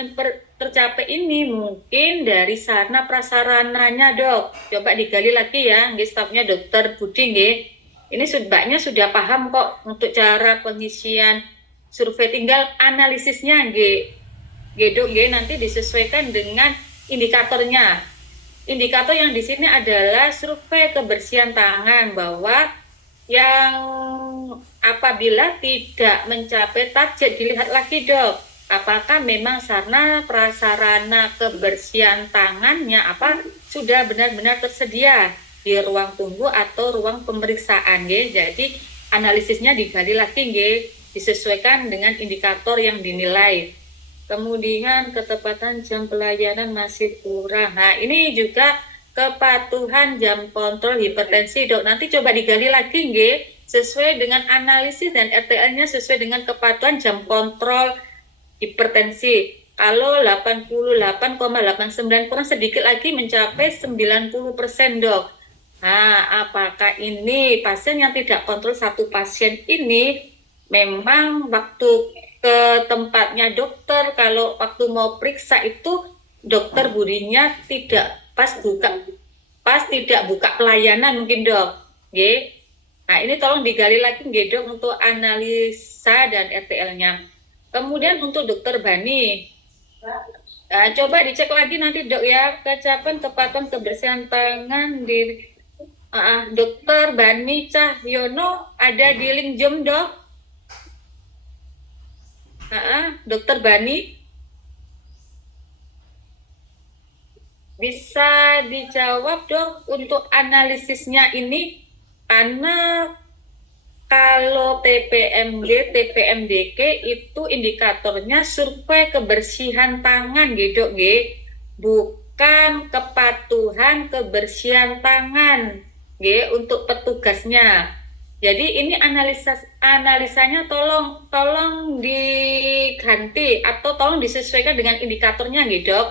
tercapai ini, mungkin dari sarana prasarananya, Dok. Coba digali lagi ya, nggih, stafnya Dokter Budi, nggih. Ini mbaknya sudah paham kok untuk cara pengisian survei, tinggal analisisnya, nggih. Nggih, Dok, nggih, nanti disesuaikan dengan indikatornya. Indikator yang di sini adalah survei kebersihan tangan, bahwa yang apabila tidak mencapai target, dilihat lagi, Dok, apakah memang sarana prasarana kebersihan tangannya sudah benar-benar tersedia di ruang tunggu atau ruang pemeriksaan, nggih. Jadi analisisnya digali lagi, nggih, disesuaikan dengan indikator yang dinilai. Kemudian ketepatan jam pelayanan masih kurang. Nah, ini juga kepatuhan jam kontrol hipertensi, Dok. Nanti coba digali lagi, nggih, sesuai dengan analisis dan RTL-nya sesuai dengan kepatuhan jam kontrol hipertensi. Kalau 88,89 kurang sedikit lagi mencapai 90%, Dok. Nah, apakah ini pasien yang tidak kontrol, satu pasien ini memang waktu ke tempatnya dokter, kalau waktu mau periksa itu dokter Budinya tidak tidak buka pelayanan mungkin, Dok. Nggih. Nah, ini tolong digali lagi, nggih, Dok, untuk analisa dan RTL-nya. Kemudian untuk Dokter Bani, coba dicek lagi nanti, Dok, ya, kepatuhan kebersihan tangan di Dokter Bani Cahyono ada di link Zoom, Dok. Dokter Bani bisa dijawab, Dok, untuk analisisnya ini, karena kalau TPMD, TPMDK itu indikatornya survei kebersihan tangan, gitu, nggih, bukan kepatuhan kebersihan tangan, nggih, untuk petugasnya. Jadi ini analisanya tolong diganti atau tolong disesuaikan dengan indikatornya, nggih, Dok.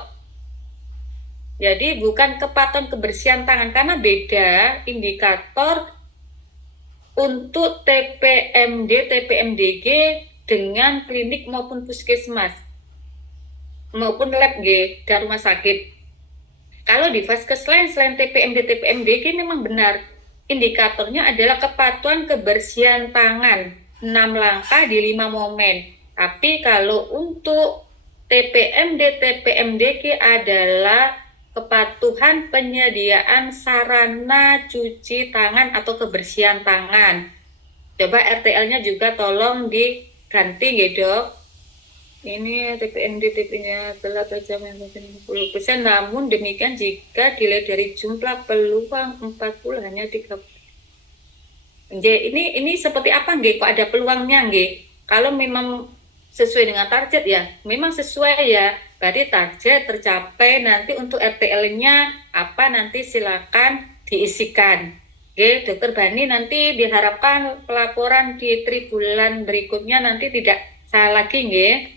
Jadi bukan kepatuhan kebersihan tangan, karena beda indikator untuk TPMD, TPMDG dengan klinik maupun puskesmas maupun lab, nggih, dan rumah sakit. Kalau di vaskes selain TPMD, TPMDG memang benar indikatornya adalah kepatuhan kebersihan tangan 6 langkah di 5 momen. Tapi kalau untuk TPMD, TPMDG adalah kepatuhan penyediaan sarana cuci tangan atau kebersihan tangan. Coba RTL-nya juga tolong diganti, nggih, Dok. Ini TPMD, TP-nya telah tercapai 50%, namun demikian jika dilihat dari jumlah peluang 40 hanya 30. Ini seperti apa, nggih? Kok ada peluangnya, nggih? Kalau memang sesuai dengan target, ya memang sesuai, ya, berarti target tercapai. Nanti untuk RTL-nya nanti silakan diisikan. Oke, Dokter Bani, nanti diharapkan pelaporan di tribulan berikutnya nanti tidak salah lagi, nggih.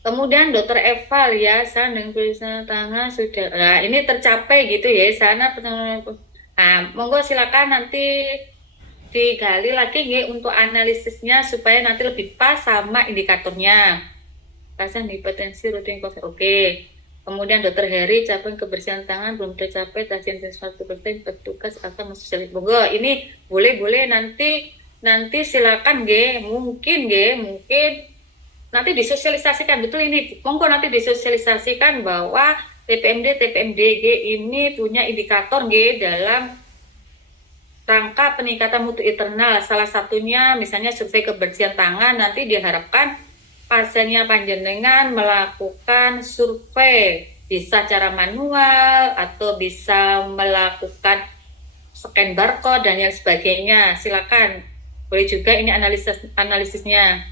Kemudian Dokter Eval, ya, sana dengan tulisan tangan sudah. Nah, ini tercapai gitu, ya, sana. Nah, monggo silakan nanti digali lagi, nggih, untuk analisisnya supaya nanti lebih pas sama indikatornya. Pasien hipertensi rutin COVID. Oke. Kemudian Dokter Heri, capaian kebersihan tangan belum tercapai, target 100%, petugas akan mensosialisasi. Monggo, ini boleh nanti silakan, nggih, mungkin nanti disosialisasikan, betul ini. Monggo nanti disosialisasikan bahwa TPMD, TPMDG ini punya indikator, nggih, dalam rangka peningkatan mutu internal. Salah satunya misalnya survei kebersihan tangan. Nanti diharapkan pasiennya panjenengan melakukan survei, bisa cara manual atau bisa melakukan scan barcode dan yang sebagainya. Silakan, boleh juga ini analisisnya.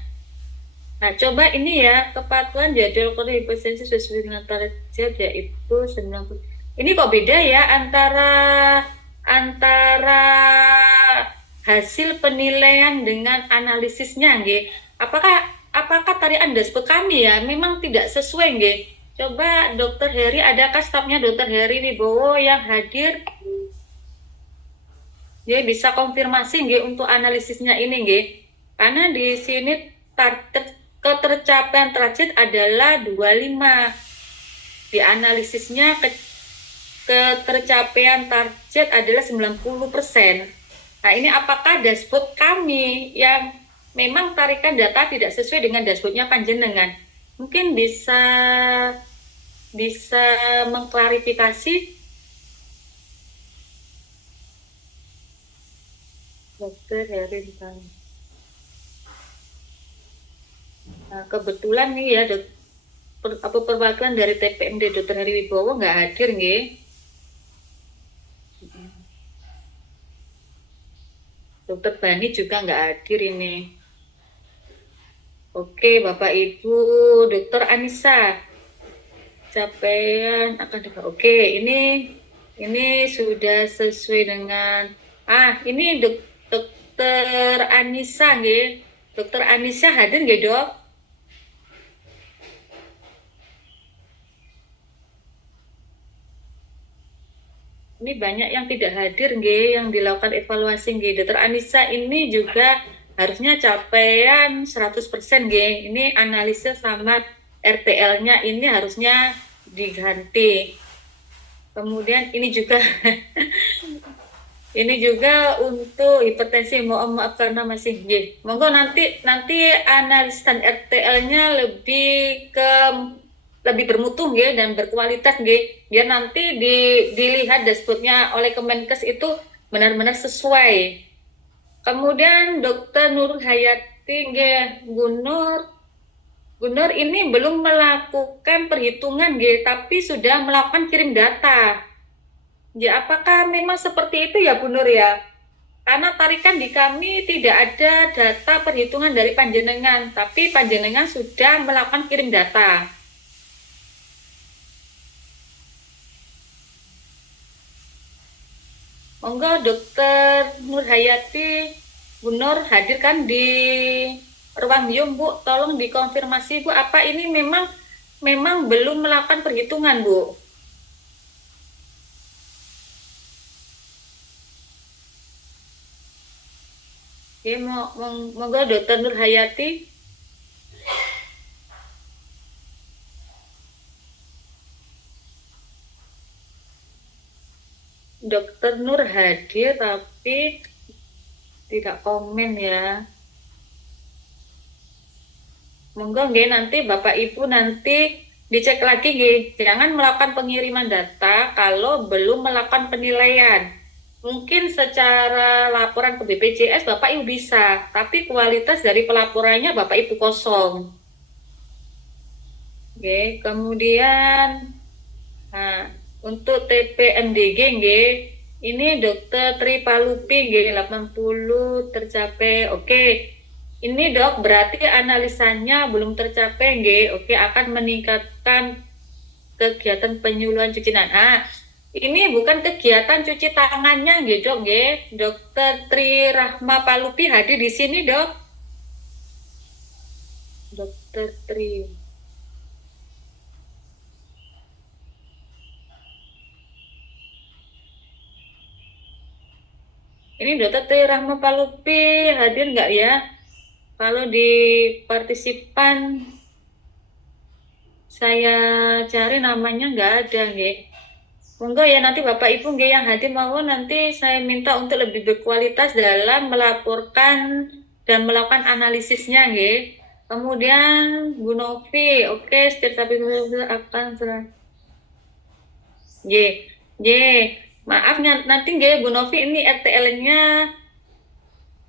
Nah, coba ini, ya, kepatuhan jadwal kontrol hipertensi sesuai dengan target, yaitu 90. Ini kok beda, ya, antara hasil penilaian dengan analisisnya, nggih. Apakah tadi Anda sebut kami, ya, memang tidak sesuai, nggih. Coba Dokter Heri, adakah stafnya Dokter Heri Wibowo yang hadir? Dia bisa konfirmasi, nggih, untuk analisisnya ini, nggih. Karena di sini ketercapaian target adalah 25. Di analisisnya ketercapaian target adalah 90%. Nah, ini apakah dashboard kami yang memang tarikan data tidak sesuai dengan dashboardnya panjenengan? Mungkin bisa mengklarifikasi, Dokter Herintan. Nah, kebetulan nih ya, perwakilan dari TPMD Dr. Heri Wibowo nggak hadir nggih. Dokter Bani juga nggak hadir ini. Oke, Bapak Ibu, Dokter Anissa, capaian akan oke, ini sudah sesuai dengan ini Dokter Anissa nggih. Dokter Anissa hadir nggih, Dok? Ini banyak yang tidak hadir nggih, yang dilakukan evaluasi nggih. Dokter Anissa ini juga harusnya capaian 100% nggih. Ini analisis sama RTL-nya ini harusnya diganti. Kemudian ini juga ini juga untuk hipertensi, mohon maaf karena masih nggih. Monggo nanti analisis dan RTL-nya lebih bermutu nggih dan berkualitas nggih, biar nanti dilihat dashboardnya oleh Kemenkes itu benar-benar sesuai. Kemudian Dokter Nur Hayati nggih, Gunur ini belum melakukan perhitungan nggih, tapi sudah melakukan kirim data. Ya, apakah memang seperti itu ya Bu Nur ya? Karena tarikan di kami tidak ada data perhitungan dari panjenengan, tapi panjenengan sudah melakukan kirim data. Monggo Dokter Nur Hayati, Bu Nur hadir kan di ruang Zoom, Bu? Tolong dikonfirmasi, Bu, apa ini memang belum melakukan perhitungan, Bu? Oke, monggo Dokter Nur Hayati. Dokter Nur hadir tapi tidak komen ya. Monggo nggih, nanti Bapak Ibu nanti dicek lagi nggih. Jangan melakukan pengiriman data kalau belum melakukan penilaian. Mungkin secara laporan ke BPJS Bapak Ibu bisa, tapi kualitas dari pelaporannya Bapak Ibu kosong. Oke, kemudian untuk TPMDG nggih, ini Dokter Tri Palupi nggih 80 tercapai. Oke. Ini Dok, berarti analisanya belum tercapai nggih. Oke, akan meningkatkan kegiatan penyuluhan cuci tangan. Ini bukan kegiatan cuci tangannya nggih, Dok nggih. Dokter Tri Rahma Palupi hadir di sini, Dok. Dokter Tri. Ini Dokter Tri Rahma Palupi hadir nggak ya? Kalau di partisipan saya cari namanya nggak ada nggih. Monggo ya nanti Bapak Ibu nggih yang hadir, monggo nanti saya minta untuk lebih berkualitas dalam melaporkan dan melakukan analisisnya nggih. Kemudian Bu Novi, oke, setiap tapi akan maaf nanti nggih Bu Novi, ini RTL-nya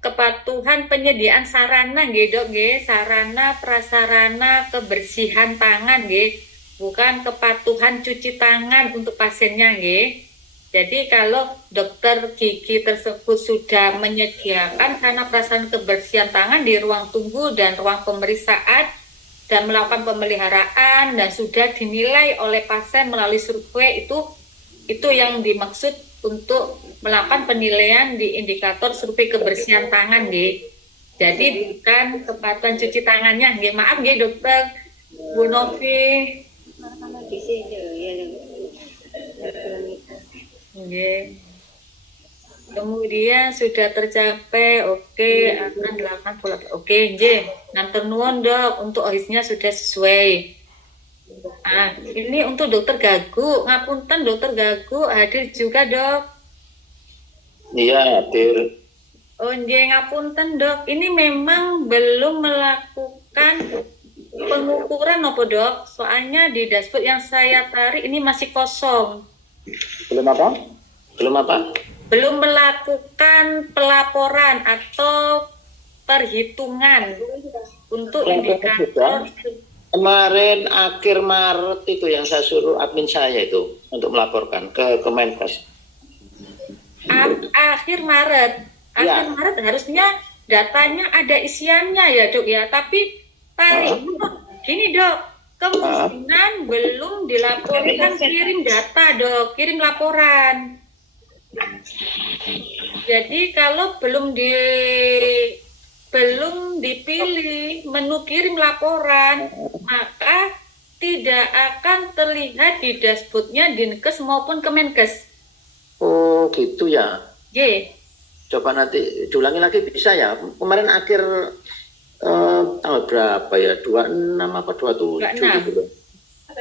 kepatuhan penyediaan sarana nggih, Dok nggih, sarana prasarana kebersihan tangan nggih, bukan kepatuhan cuci tangan untuk pasiennya nggih. Jadi kalau dokter gigi tersebut sudah menyediakan sarana prasarana kebersihan tangan di ruang tunggu dan ruang pemeriksaan dan melakukan pemeliharaan dan sudah dinilai oleh pasien melalui survei, itu yang dimaksud untuk melakukan penilaian di indikator survei kebersihan tangan nggih. Jadi bukan kepatuhan cuci tangannya nggih. Maaf nggih Dokter Bu Novi. Nggih. Kemudian sudah tercapai, oke, akan dilakukan follow up. Oke, ngantur nuwun dok, untuk OHIS-nya sudah sesuai. Ini untuk dokter Gagu, ngapunten dokter Gagu hadir juga dok. Iya, hadir. Oh, ngapunten dok, ini memang belum melakukan pengukuran apa dok? Soalnya di dashboard yang saya tarik ini masih kosong. Belum apa? Belum apa? Belum melakukan pelaporan atau perhitungan untuk indikator. Kemarin akhir Maret itu yang saya suruh admin saya itu untuk melaporkan ke Kemenkes. Akhir Maret. Akhir Maret harusnya datanya ada isiannya ya dok ya. Tapi gini dok, kemungkinan belum dilaporkan kirim data dok, kirim laporan. Jadi kalau belum dipilih menu kirim laporan, maka tidak akan terlihat di dashboardnya Dinkes maupun Kemenkes. Oh gitu ya. J. Coba nanti diulangi lagi bisa ya. Kemarin akhir tanggal berapa ya? 26 apa 27 gitu.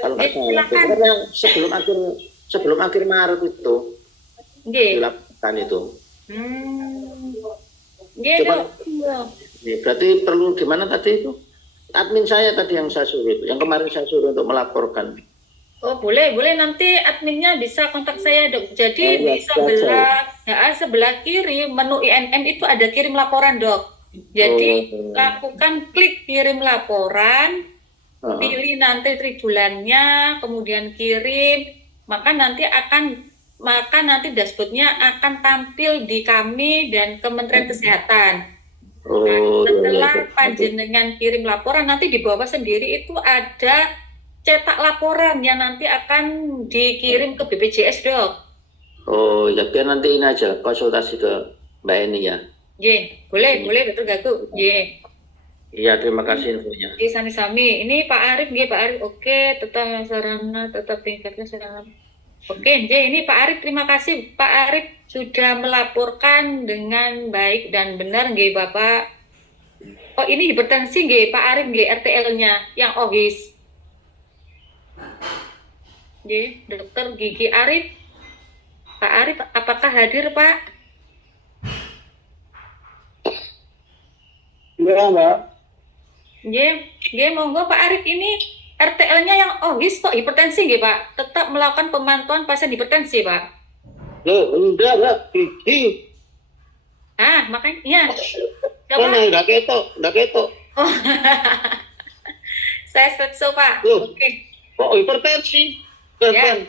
Kalau nggak salah. Sebelum akhir Maret itu. Dilakukan itu. Coba, berarti perlu gimana tadi itu? Admin saya tadi yang saya suruh itu, yang kemarin saya suruh untuk melaporkan. Oh boleh nanti adminnya bisa kontak saya dok. Jadi di sebelah kiri menu INM itu ada kirim laporan dok. Jadi lakukan klik kirim laporan, pilih nanti tribulannya, kemudian kirim, maka nanti dashboardnya akan tampil di kami dan Kementerian Kesehatan. Setelah panjenengan kirim laporan, nanti di bawah sendiri itu ada cetak laporan yang nanti akan dikirim ke BPJS dok. Oh ya biar nanti ini aja konsultasi ke Mbak Eni ya. Boleh betul Gagu. Iya, terima kasih infonya. Sami-sami. Ini Pak Arif, Pak Arif. Oke, tetap sarana, tetap tingkatnya sarana. Oke, ini Pak Arif, terima kasih Pak Arif sudah melaporkan dengan baik dan benar, Bapak. Oh, ini hipertensi, Pak Arif, RTL-nya yang OHIS. Dokter Gigi Arif. Pak Arif, apakah hadir, Pak? Iya, Mbak. Monggo Pak Arif, ini RTL-nya yang OHIS kok hipertensi Pak? Tetap melakukan pemantauan pasien hipertensi Pak? Loh, enggak, Gigi. Makanya. Enggak ketok. Oh, saya sekso Pak. Oke. Oh, hipertensi. Ya.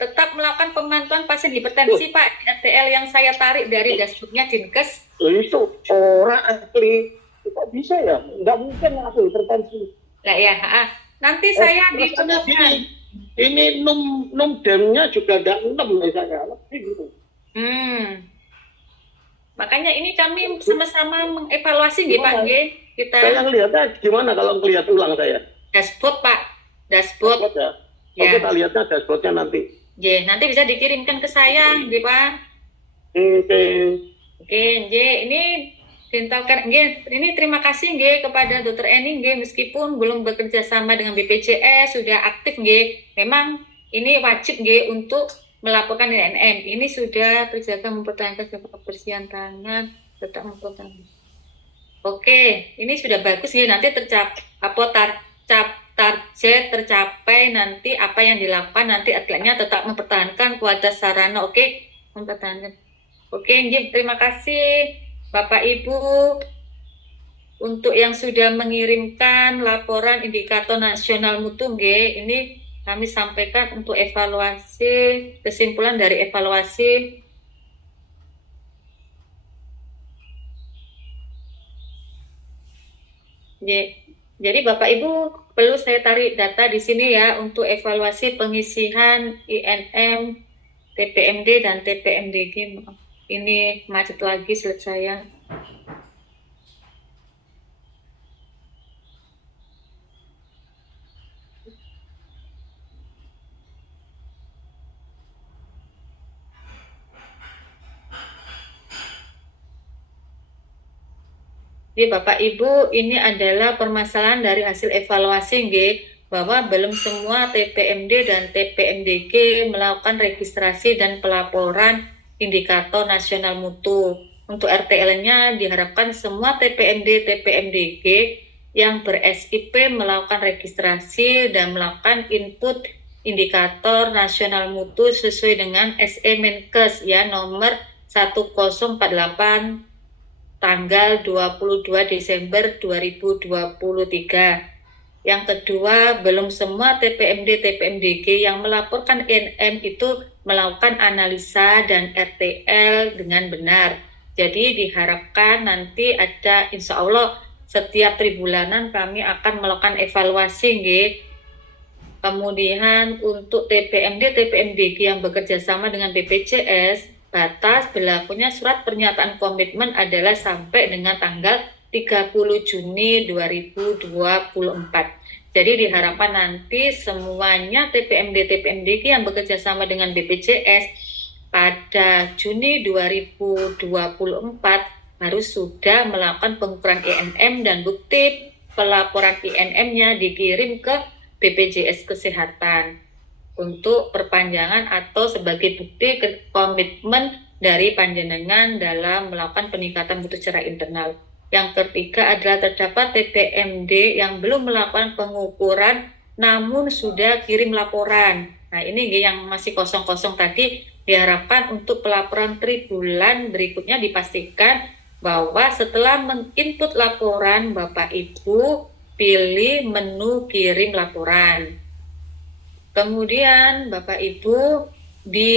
Tetap melakukan pemantauan pasien hipertensi Pak. RTL yang saya tarik dari dashboardnya Dinkes. Itu orang ahli. Kok bisa ya? Enggak mungkin langsung hipertensi. Lah ya, nanti saya ditemukan. Ini numdemnya juga ada 6 misalnya, lebih gitu. Makanya ini kami sama-sama mengevaluasi Pak kita. Saya ngelihatnya gimana kalau ngelihat ulang saya? Dashboard Pak, dashboard ya. Oh, kita lihatnya dashboardnya nanti. Nanti bisa dikirimkan ke saya Pak. Oke, ini ini terima kasih kepada Dr. Eni meskipun belum bekerja sama dengan BPJS sudah aktif memang ini wajib untuk melaporkan INM. Ini sudah terjaga mempertahankan kebersihan tangan, tetap mempertahankan. Oke, ini sudah bagus nanti target tercapai nanti apa yang dilakukan nanti atletnya tetap mempertahankan kualitas sarana. Oke, mempertahankan. Oke, terima kasih Bapak Ibu untuk yang sudah mengirimkan laporan indikator nasional mutu ini kami sampaikan untuk evaluasi, kesimpulan dari evaluasi. Jadi Bapak Ibu perlu saya tarik data di sini ya untuk evaluasi pengisian INM, TPMD dan TPMDG. Ini macet lagi slide saya. Jadi Bapak Ibu, ini adalah permasalahan dari hasil evaluasi nggih, bahwa belum semua TPMD dan TPMDG melakukan registrasi dan pelaporan indikator nasional mutu. Untuk RTL-nya diharapkan semua TPMD, TPMDG yang ber-SIP melakukan registrasi dan melakukan input indikator nasional mutu sesuai dengan SE Menkes ya nomor 1048 tanggal 22 Desember 2023. Yang kedua, belum semua TPMD, TPMDG yang melaporkan INM itu melakukan analisa dan RTL dengan benar. Jadi diharapkan nanti ada, insya Allah setiap tribulanan kami akan melakukan evaluasi nggih. Kemudian untuk TPMD, TPMDG yang bekerja sama dengan BPJS, batas berlakunya surat pernyataan komitmen adalah sampai dengan tanggal 30 Juni 2024. Jadi diharapkan nanti semuanya TPMD, TPMDG yang bekerja sama dengan BPJS pada Juni 2024 harus sudah melakukan pengukuran INM dan bukti pelaporan INM-nya dikirim ke BPJS Kesehatan untuk perpanjangan atau sebagai bukti komitmen dari panjenengan dalam melakukan peningkatan mutu secara internal. Yang ketiga adalah terdapat TPMD yang belum melakukan pengukuran namun sudah kirim laporan. Nah ini yang masih kosong-kosong tadi diharapkan untuk pelaporan tribulan berikutnya dipastikan bahwa setelah menginput laporan Bapak Ibu pilih menu kirim laporan. Kemudian Bapak Ibu di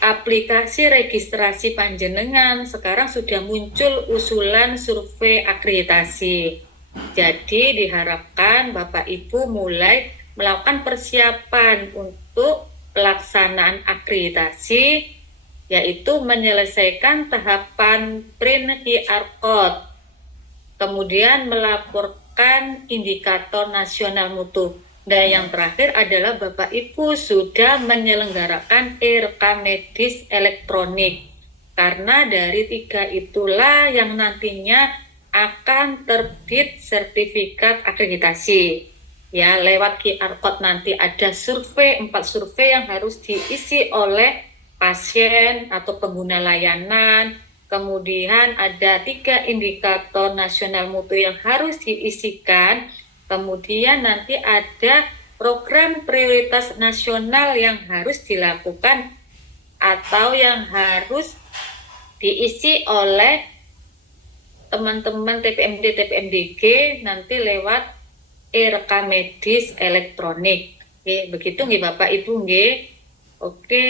aplikasi registrasi panjenengan sekarang sudah muncul usulan survei akreditasi. Jadi diharapkan Bapak Ibu mulai melakukan persiapan untuk pelaksanaan akreditasi, yaitu menyelesaikan tahapan print QR code, kemudian melaporkan indikator nasional mutu. Dan yang terakhir adalah Bapak Ibu sudah menyelenggarakan e-rekam medis elektronik. Karena dari 3 itulah yang nantinya akan terbit sertifikat akreditasi. Ya, lewat QR code nanti ada 4 survei yang harus diisi oleh pasien atau pengguna layanan. Kemudian ada 3 indikator nasional mutu yang harus diisikan. Kemudian nanti ada program prioritas nasional yang harus dilakukan atau yang harus diisi oleh teman-teman TPMD, TPMDG nanti lewat e-rekam medis elektronik. Oke, begitu nggih Bapak Ibu nggih. Oke.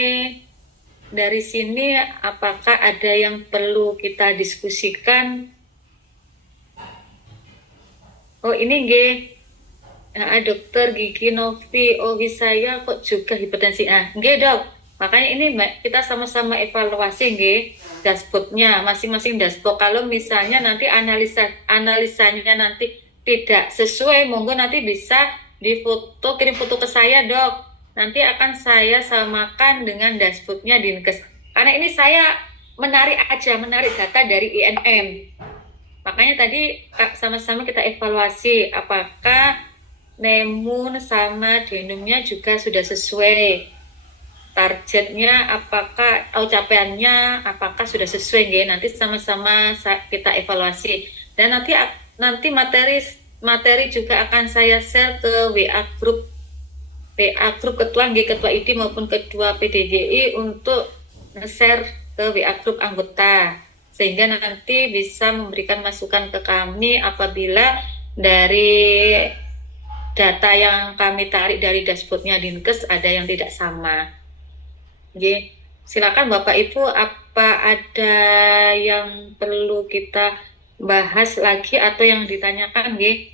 Dari sini apakah ada yang perlu kita diskusikan? Oh ini nggih. Nah, dokter gigi Novi, saya kok juga hipertensi. Nggih dok. Makanya ini kita sama-sama evaluasi nggih dashboardnya, masing-masing dashboard. Kalau misalnya nanti analisanya nanti tidak sesuai, monggo nanti bisa difoto, kirim foto ke saya dok. Nanti akan saya samakan dengan dashboardnya Dinkes. Karena ini saya menarik data dari INM. Makanya tadi sama-sama kita evaluasi apakah nemun sama denumnya juga sudah sesuai. Targetnya apakah, capaiannya apakah sudah sesuai nggih. Nanti sama-sama kita evaluasi. Dan nanti materi juga akan saya share ke WA group ketua ID maupun ketua PDGI untuk share ke WA group anggota sehingga nanti bisa memberikan masukan ke kami apabila dari data yang kami tarik dari dashboardnya Dinkes ada yang tidak sama. Oke, silakan Bapak Ibu, apa ada yang perlu kita bahas lagi atau yang ditanyakan nggih?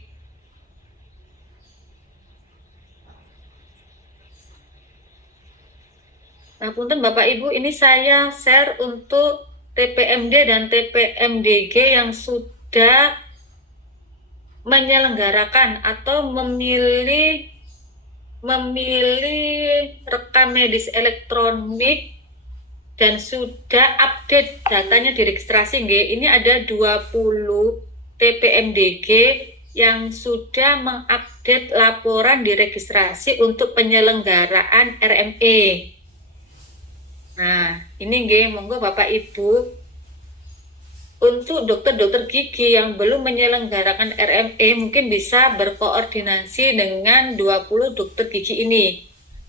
Nah, punten Bapak Ibu, ini saya share untuk TPMD dan TPMDG yang sudah menyelenggarakan atau memilih rekam medis elektronik dan sudah update datanya di registrasi nggih. Ini ada 20 TPMDG yang sudah mengupdate laporan di registrasi untuk penyelenggaraan RME. Nah, ini nggih, monggo Bapak Ibu, untuk dokter-dokter gigi yang belum menyelenggarakan RME mungkin bisa berkoordinasi dengan 20 dokter gigi ini.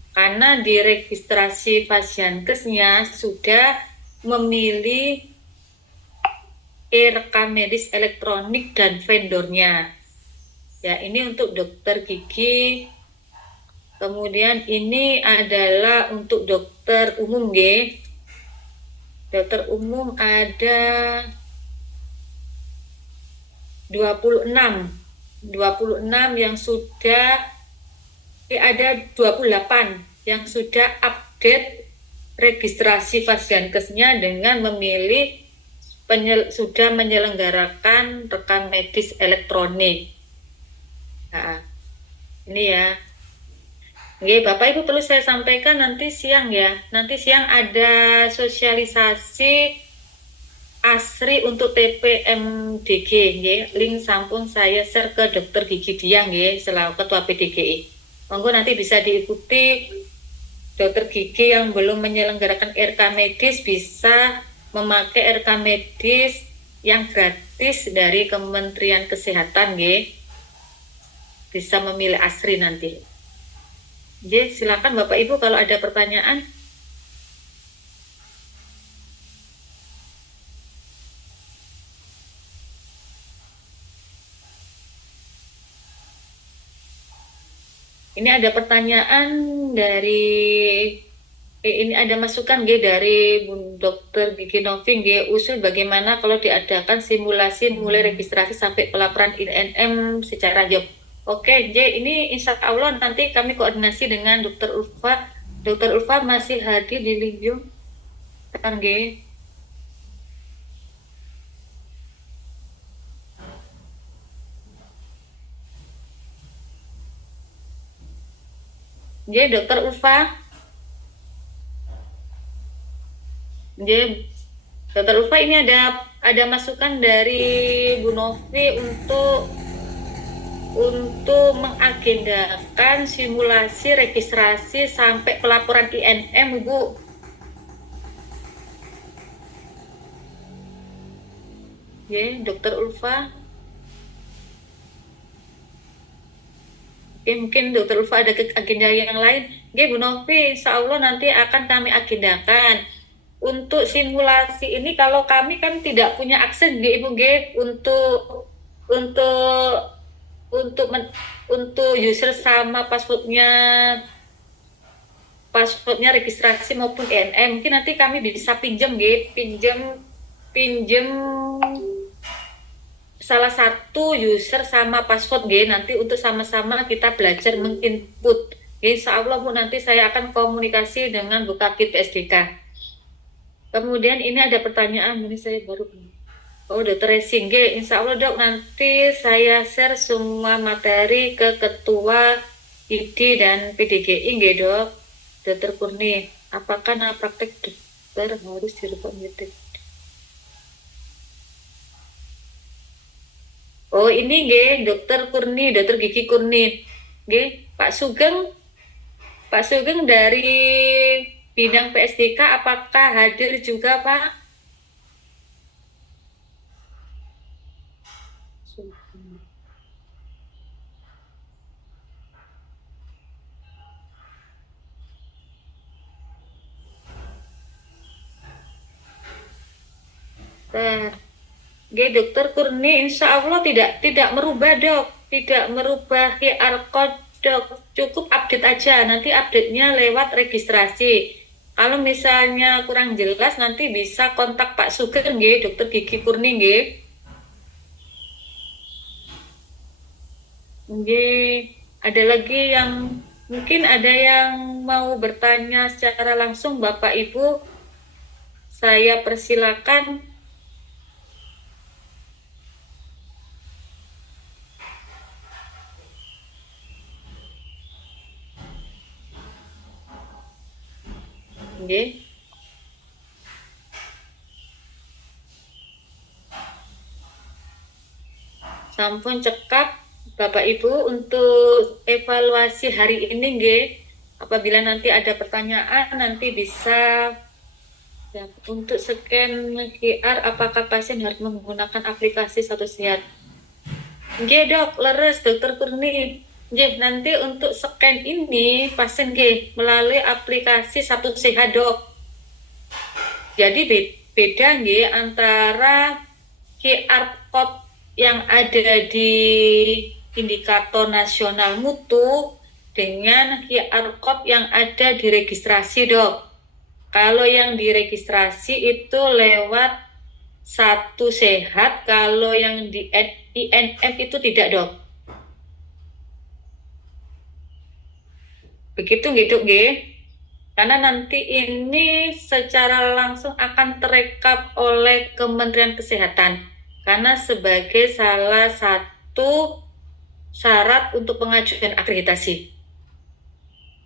Karena di registrasi Fasiankesnya sudah memilih rekam medis elektronik dan vendornya. Ya, ini untuk dokter gigi. Kemudian ini adalah untuk dokter umum, G. Dokter umum ada 26 yang sudah ada 28 yang sudah update registrasi Fasiankesnya dengan memilih sudah menyelenggarakan rekam medis elektronik. Nah, ini ya. Oke, Bapak Ibu perlu saya sampaikan nanti siang ya. Nanti siang ada sosialisasi ASRI untuk TPMDG, nggih. Link sampun saya share ke Dokter Gigi Diang nggih, selaku Ketua PDGI. Monggo nanti bisa diikuti dokter gigi yang belum menyelenggarakan RK medis bisa memakai RK medis yang gratis dari Kementerian Kesehatan, nggih. Bisa memilih ASRI nanti. Nggih, silakan Bapak Ibu kalau ada pertanyaan. Ini ada pertanyaan ini ada masukan dari Dokter Gigi Novi usul bagaimana kalau diadakan simulasi mulai registrasi sampai pelaporan INM secara job. Oke, ini insya Allah nanti kami koordinasi dengan Dokter Ulfa. Dokter Ulfa masih hadir di Libyung, kan G? Dokter Ulfa. Dokter Ulfa, ini ada masukan dari Bu Novi untuk mengagendakan simulasi registrasi sampai pelaporan INM, Bu. Dokter Ulfa. Mungkin Dokter Ulfa ada agenda yang lain. Bu Novi, insya Allah nanti akan kami agendakan. Untuk simulasi ini kalau kami kan tidak punya akses Ibu untuk user sama passwordnya registrasi maupun INM. Mungkin nanti kami bisa pinjam salah satu user sama password nanti untuk sama-sama kita belajar menginput. Insya Allah Bu, nanti saya akan komunikasi dengan Bu Kapit PSDK. Kemudian ini ada pertanyaan, ini saya baru Dokter Racing, insya Allah Dok, nanti saya share semua materi ke Ketua ID dan PDGI Dok. Dokter Kurni, apakah praktek dokter harus dirubah menjadi? Ini Dokter Kurni, Dokter Gigi Kurni, Pak Sugeng dari bidang PSDK, apakah hadir juga Pak? Dokter Kurni, insya Allah tidak merubah Dok, tidak merubah QR code Dok, cukup update aja, nanti update-nya lewat registrasi. Kalau misalnya kurang jelas nanti bisa kontak Pak Sugeng Dokter Gigi Kurni Ada lagi yang mungkin ada yang mau bertanya secara langsung Bapak Ibu, saya persilakan. sampun cekap Bapak Ibu untuk evaluasi hari ini nggih. Apabila nanti ada pertanyaan nanti bisa ya, untuk scan QR apakah pasien harus menggunakan aplikasi Satu Sehat. Nggih Dok, leres Dokter Kurni. Nggih, nanti untuk scan ini pasien nggih melalui aplikasi Satu Sehat Dok. Jadi beda nggih antara QR code yang ada di indikator nasional mutu dengan QR code yang ada di registrasi Dok. Kalau yang diregistrasi itu lewat Satu Sehat, kalau yang di INM itu tidak Dok. Begitu gitu nggih. Karena nanti ini secara langsung akan terekap oleh Kementerian Kesehatan. Karena sebagai salah satu syarat untuk pengajuan akreditasi.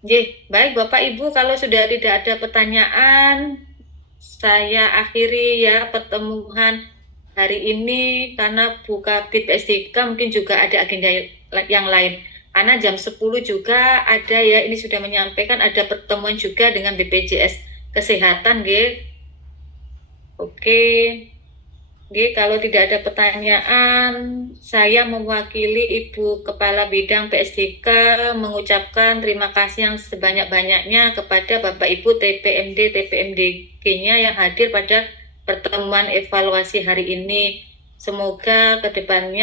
Nggih, baik Bapak Ibu, kalau sudah tidak ada pertanyaan, saya akhiri ya pertemuan hari ini karena buka BPSDK mungkin juga ada agenda yang lain. Karena jam 10 juga ada ya, ini sudah menyampaikan ada pertemuan juga dengan BPJS Kesehatan, nggih. Oke. Nggih, kalau tidak ada pertanyaan, saya mewakili Ibu Kepala Bidang PSDK mengucapkan terima kasih yang sebanyak-banyaknya kepada Bapak Ibu TPMD, TPMDG-nya yang hadir pada pertemuan evaluasi hari ini. Semoga ke depannya